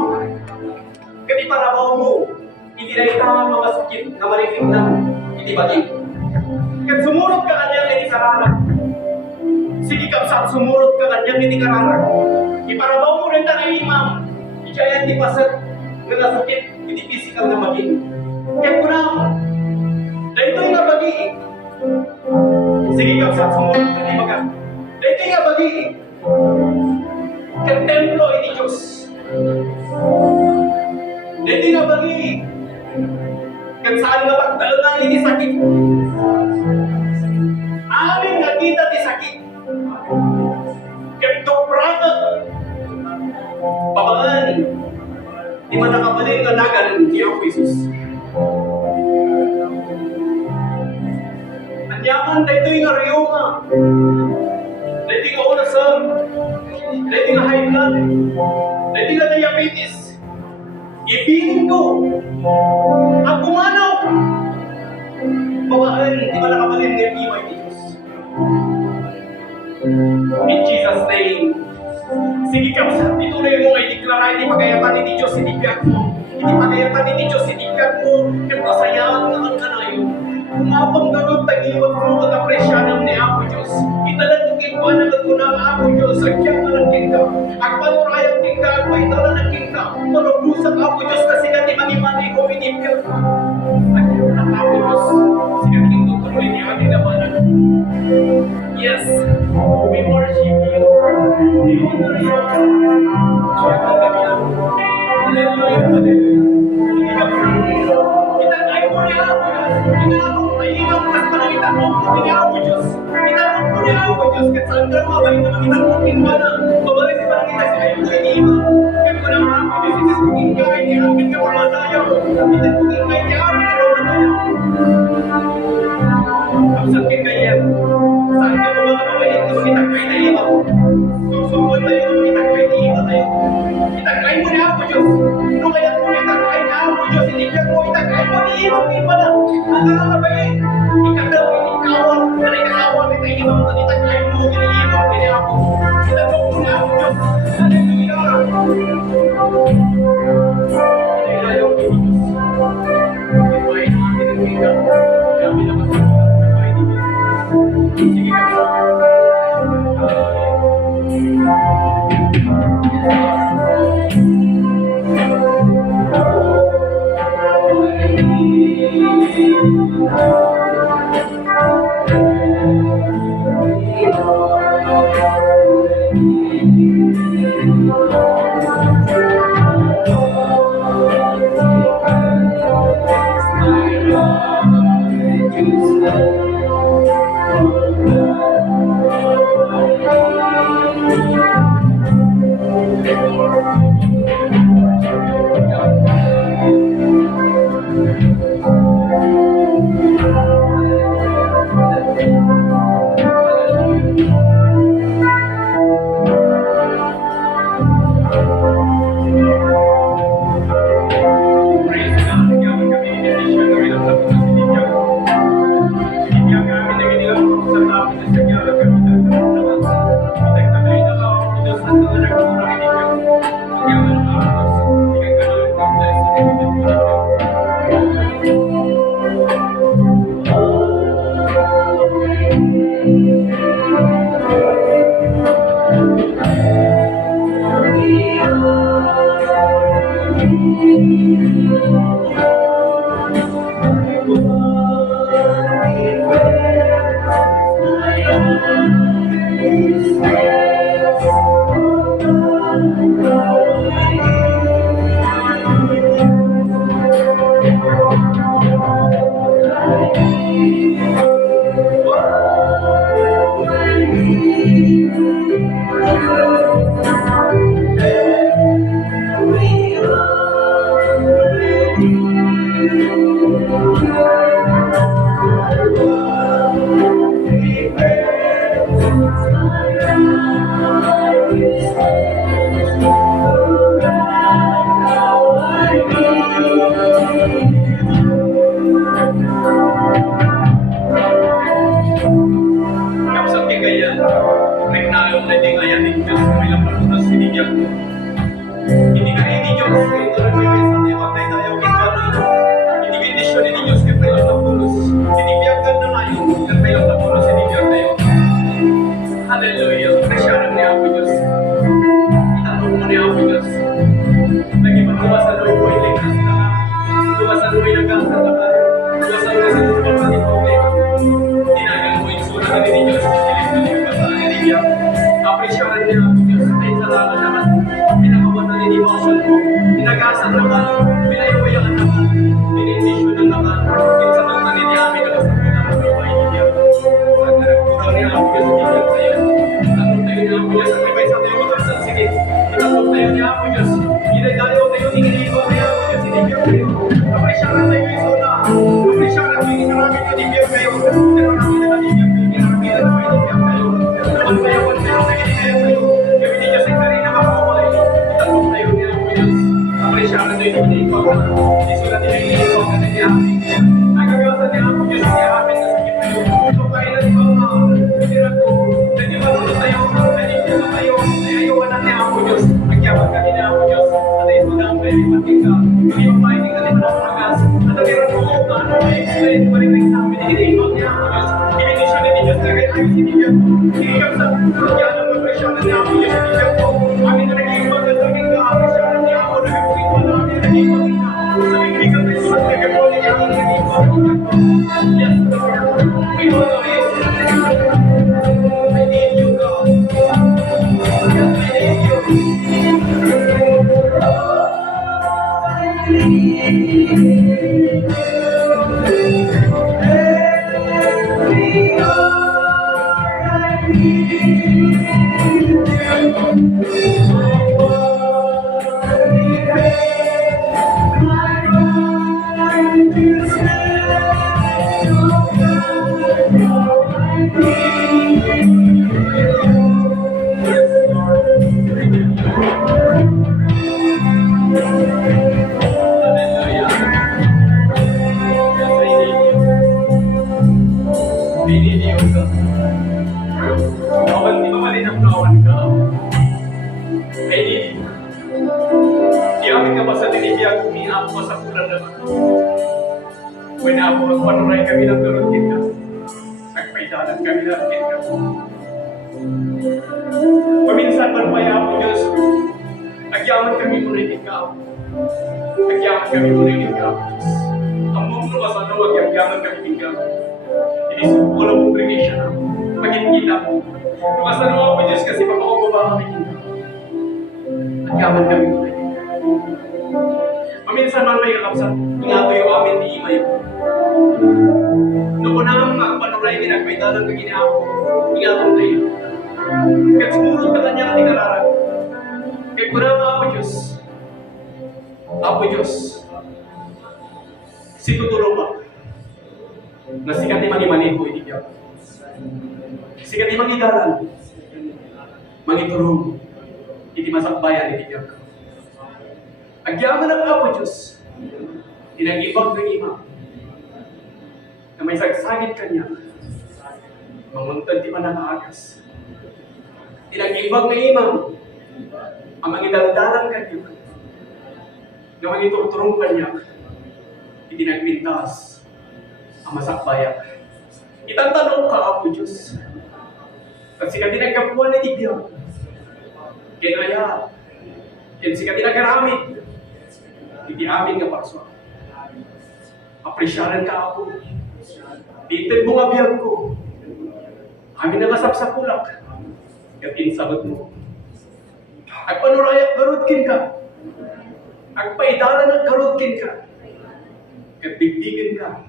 Kat iparabaw mo. Itinaitan mga sakit nga maliklik ng itibagin. Kat sumurot ka kanyang iti sararag. Sige kapsat, sumurot ka kanyang iti kararag. Iparabaw mo rin ta ng imam. Ijayan di pasat nga nasakit iti physical na baging. Kat kunam, dahito yung nabagi. Sige kapsat, sumurot ka di baga. Dahito yung nabagi. Kat templo iti Diyos. Dahito yung nabagi. Kat saan nga pagdalangan iti sakit. Amin nakita ti sakit. Kaya prata. Babaan. Di ba nakabalin na nagan ni Apo Jesus? Anyaman, dahito yung rayoma. Dahito yung ulasam. Dahito yung high blood. Dahito yung diabetes. Ibigin ko. Ang kumanaw. Babaan, di ba nakabalin ni Iwa ni Diyos? In Jesus' name. Sige kapsa, ituloy mo ay deklara, hindi pagayatan ni Diyos, hindi biyak mo. Hindi pagayatan ni Diyos, hindi biyak mo. Kaya masayaan na ang kanayo. Kumapang ganun, tagiwag mo, mag-apresyanam ni Apo Diyos. Italagugin ko na nagkunang Apo Diyos, sagyang malagkin ka. Agpanurayang king ka, agpaitalan ng king ka. Malubusak Apo Diyos, kasi kati mangimani ko, inibiyag ka. Agyaw ng Apo Diyos, sige king tutuloy ni ating nabanan. Yes, we worship you. We honor you. Hallelujah, hallelujah. Kita ay po niya Apo Diyos. Inabot na inang kas panangitan mo po niya Apo Diyos. Inabot po niya Apo Diyos. Kat saan ka mabalik na makita mo kinbana. Pabalik si panangitan si ay po iniiba. Kat ko na Apo Diyos. Itas po kingkay ni amin ka pamatayaw. Itas po kingkay ni amin ka pamatayaw. Kapsang kingkayan. Saan ka mo mga kabayin na makitagpay na iba? Susumod tayo na makitagpay na iba tayo. Itagpay mo ni Apo Diyos. Nung kaya mo itagpay na Apo Diyos, itigyan mo, itagpay mo ni iba na. Ang mga kabayin, ikadaw, inikawang, na ikawang, itagpay mo, itagpay mo, iniiba, ni Apo. Itagpay mo ni Apo Diyos. Hallelujah. Ilayaw ni Diyos. Itagpay namin ang ikaw. Kaya minamasal ko ang itagpay ni Diyos. Sige ka sa Kapsat kay kaya, regnalo na di kaya di Diyos may lampalunas sinigyan. Hindi ka hindi Diyos, ito na may sa Diyos tayo tayo kinbalo. Hindi bendisyon ni Diyos kay may lampalunas. Hindi biyagan na ngayon, kay may lampalunas sinigyan tayo. Hallelujah, presyaran niya ako Diyos. Itanong mo niya ako Diyos. Lagi magluwas sa loob mo, iligtas na ka. Luwas sa loob, ilagkas na ka. Luwas sa loob, sa loob, sa loob, tinagang mo yung sulat na ni Diyos, pilit-pilit pa sa Nidia. Apresyaran niya ako Diyos, ay salamat naman. Pinakawan na ni devotion mo, pinagasan naman, pinayawayan naman, pinindisyon ng naman, pinsaman na ni Diami na sa pinakawan mo ay Nidia. Sa nagkurang niya ako Diyos, Nidia tayo. Itanong tayo niya ako Diyos, sakribay sa tayo ito sa sige. Itanong tayo niya ako Diyos, inagdalaw tayo, iniligo tayo ako Diyos, Nidia tayo. Apresyaran tayo yung suna, apresyaran tayo yung karami na Nidia kayo. Pero namin na Nidia kayo, ginarami na tayo Nidia kayo. Naman tayo, naginihayo kayo. Kami ni Diyos ay kari na makamay. Itanong tayo niya ako Diyos, apresyaran tayo yung iniipaw na. Isulat niya yung iniipaw na niya amin. Nagagawasan niya ako Diyos, niya amin na sakit tayo. Ito kayo na ibang sira ko. Hindi marunod tayo, hindi na tayo. Ayawan na niya ako Diyos. Agyawan ka niya ako Diyos. At ito na ang pwede mating ka. Hindi mapahiting ka din ang magas. At ang meron mo ko, ano may explain. Balik-balik sa amin, iniipaw niya ako Diyos. Ibinisyon ni Diyos na kayo ay sinigyan. Sinigyan sa kaya ng presyanan niya ako Diyos. Sinigyan ko. Amin na nag-iipaw na naging ka. Presyanan niya ako. Nag-iipaw na amin nag-iipaw ka. Sa bigbigan na Diyos. Nag-iipaw niya ako nag-iipaw. Yes, Lord. We follow you. I need you, God. Yes, I need you. When ako panuray kami ng turutin ka, nagpaidalan kami ng akin ka. Paminsan marupaya ako Diyos, agyaman kami muna ikaw. Agyaman kami muna ikaw, Diyos. Ang mundo ka sa luwag, agyaman kami ikaw. Inisip ko lang congregation ako, maging kita mo. Lukas na luwag mo Diyos kasi mapakubaba kami ikaw. Agyaman kami muna ikaw. Paminsan man may kakapsat, ingato yung amin ni Imay. Noon na ang panuray ni nagpaitalan ka ginawa, ingatong tayo. Kahit sumurot ka kanya ka tinararan. Kahit kuna nga ako Diyos. Ako Diyos. Si tutulong ba? Na sikat ni mani-mani ko, hindi niya. Sikat ni mangidaran. Mangiturong. Hindi masakbayan, hindi niya. Agyaman ang ako Diyos, inag-ibang ng ima, na may sagsagit kanya, mamuntad di man nakaagas. Inag-ibang ng ima, ang mangidaldalang kanya, na mangituturong kanya, hindi nagpintas, ang masakbayak. Itantanong ka ako Diyos, at sika tinagkapuan na ibiyang, kinaya, sika tinagaramit, hindi amin nga parswa. Apresyaran ka ako. Ditid mo nga biyag ko. Amin na masap sa kulak. Katin sagot mo. Agpanurayak garutkin ka. Agpaidalan ang garutkin ka. Kagbigdigin ka.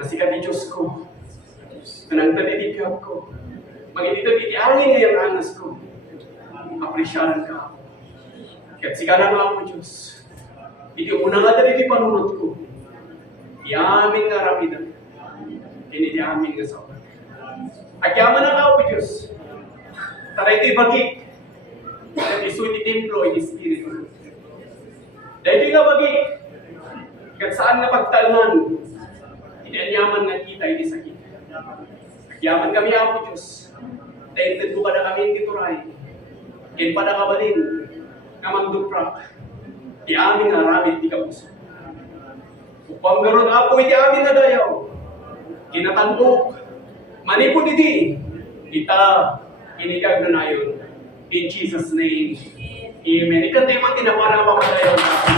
Nasika ni Diyos ko. Nanang tanitipiyag ko. Magititag-itiangin ngayang anas ko. Apresyaran ka ako. Kaya't sika na ako Diyos. Iti una nga dali iti panunod ko. Yamin nga rapidan. Ini di amin nga sa agyaman na kao, Diyos. Taray iti bagik. At isu iti templo, iti spirito. Dahil nga bagik. Kat saan nga pagtalman. Inanyaman nga kita, iti sakit. Agyaman kami ako, Diyos. Tainted ko ka na kami iti turay. Ken pa na kabalin. Nga magduprak. Di amin nga ramit di kapuso. Upang garon ako iti amin na dayaw. Kinatandok. Manipod iti. Kita inikag na nayon. In Jesus' name. Amen. Ikan tayo man tinapara ang pamadayaw natin.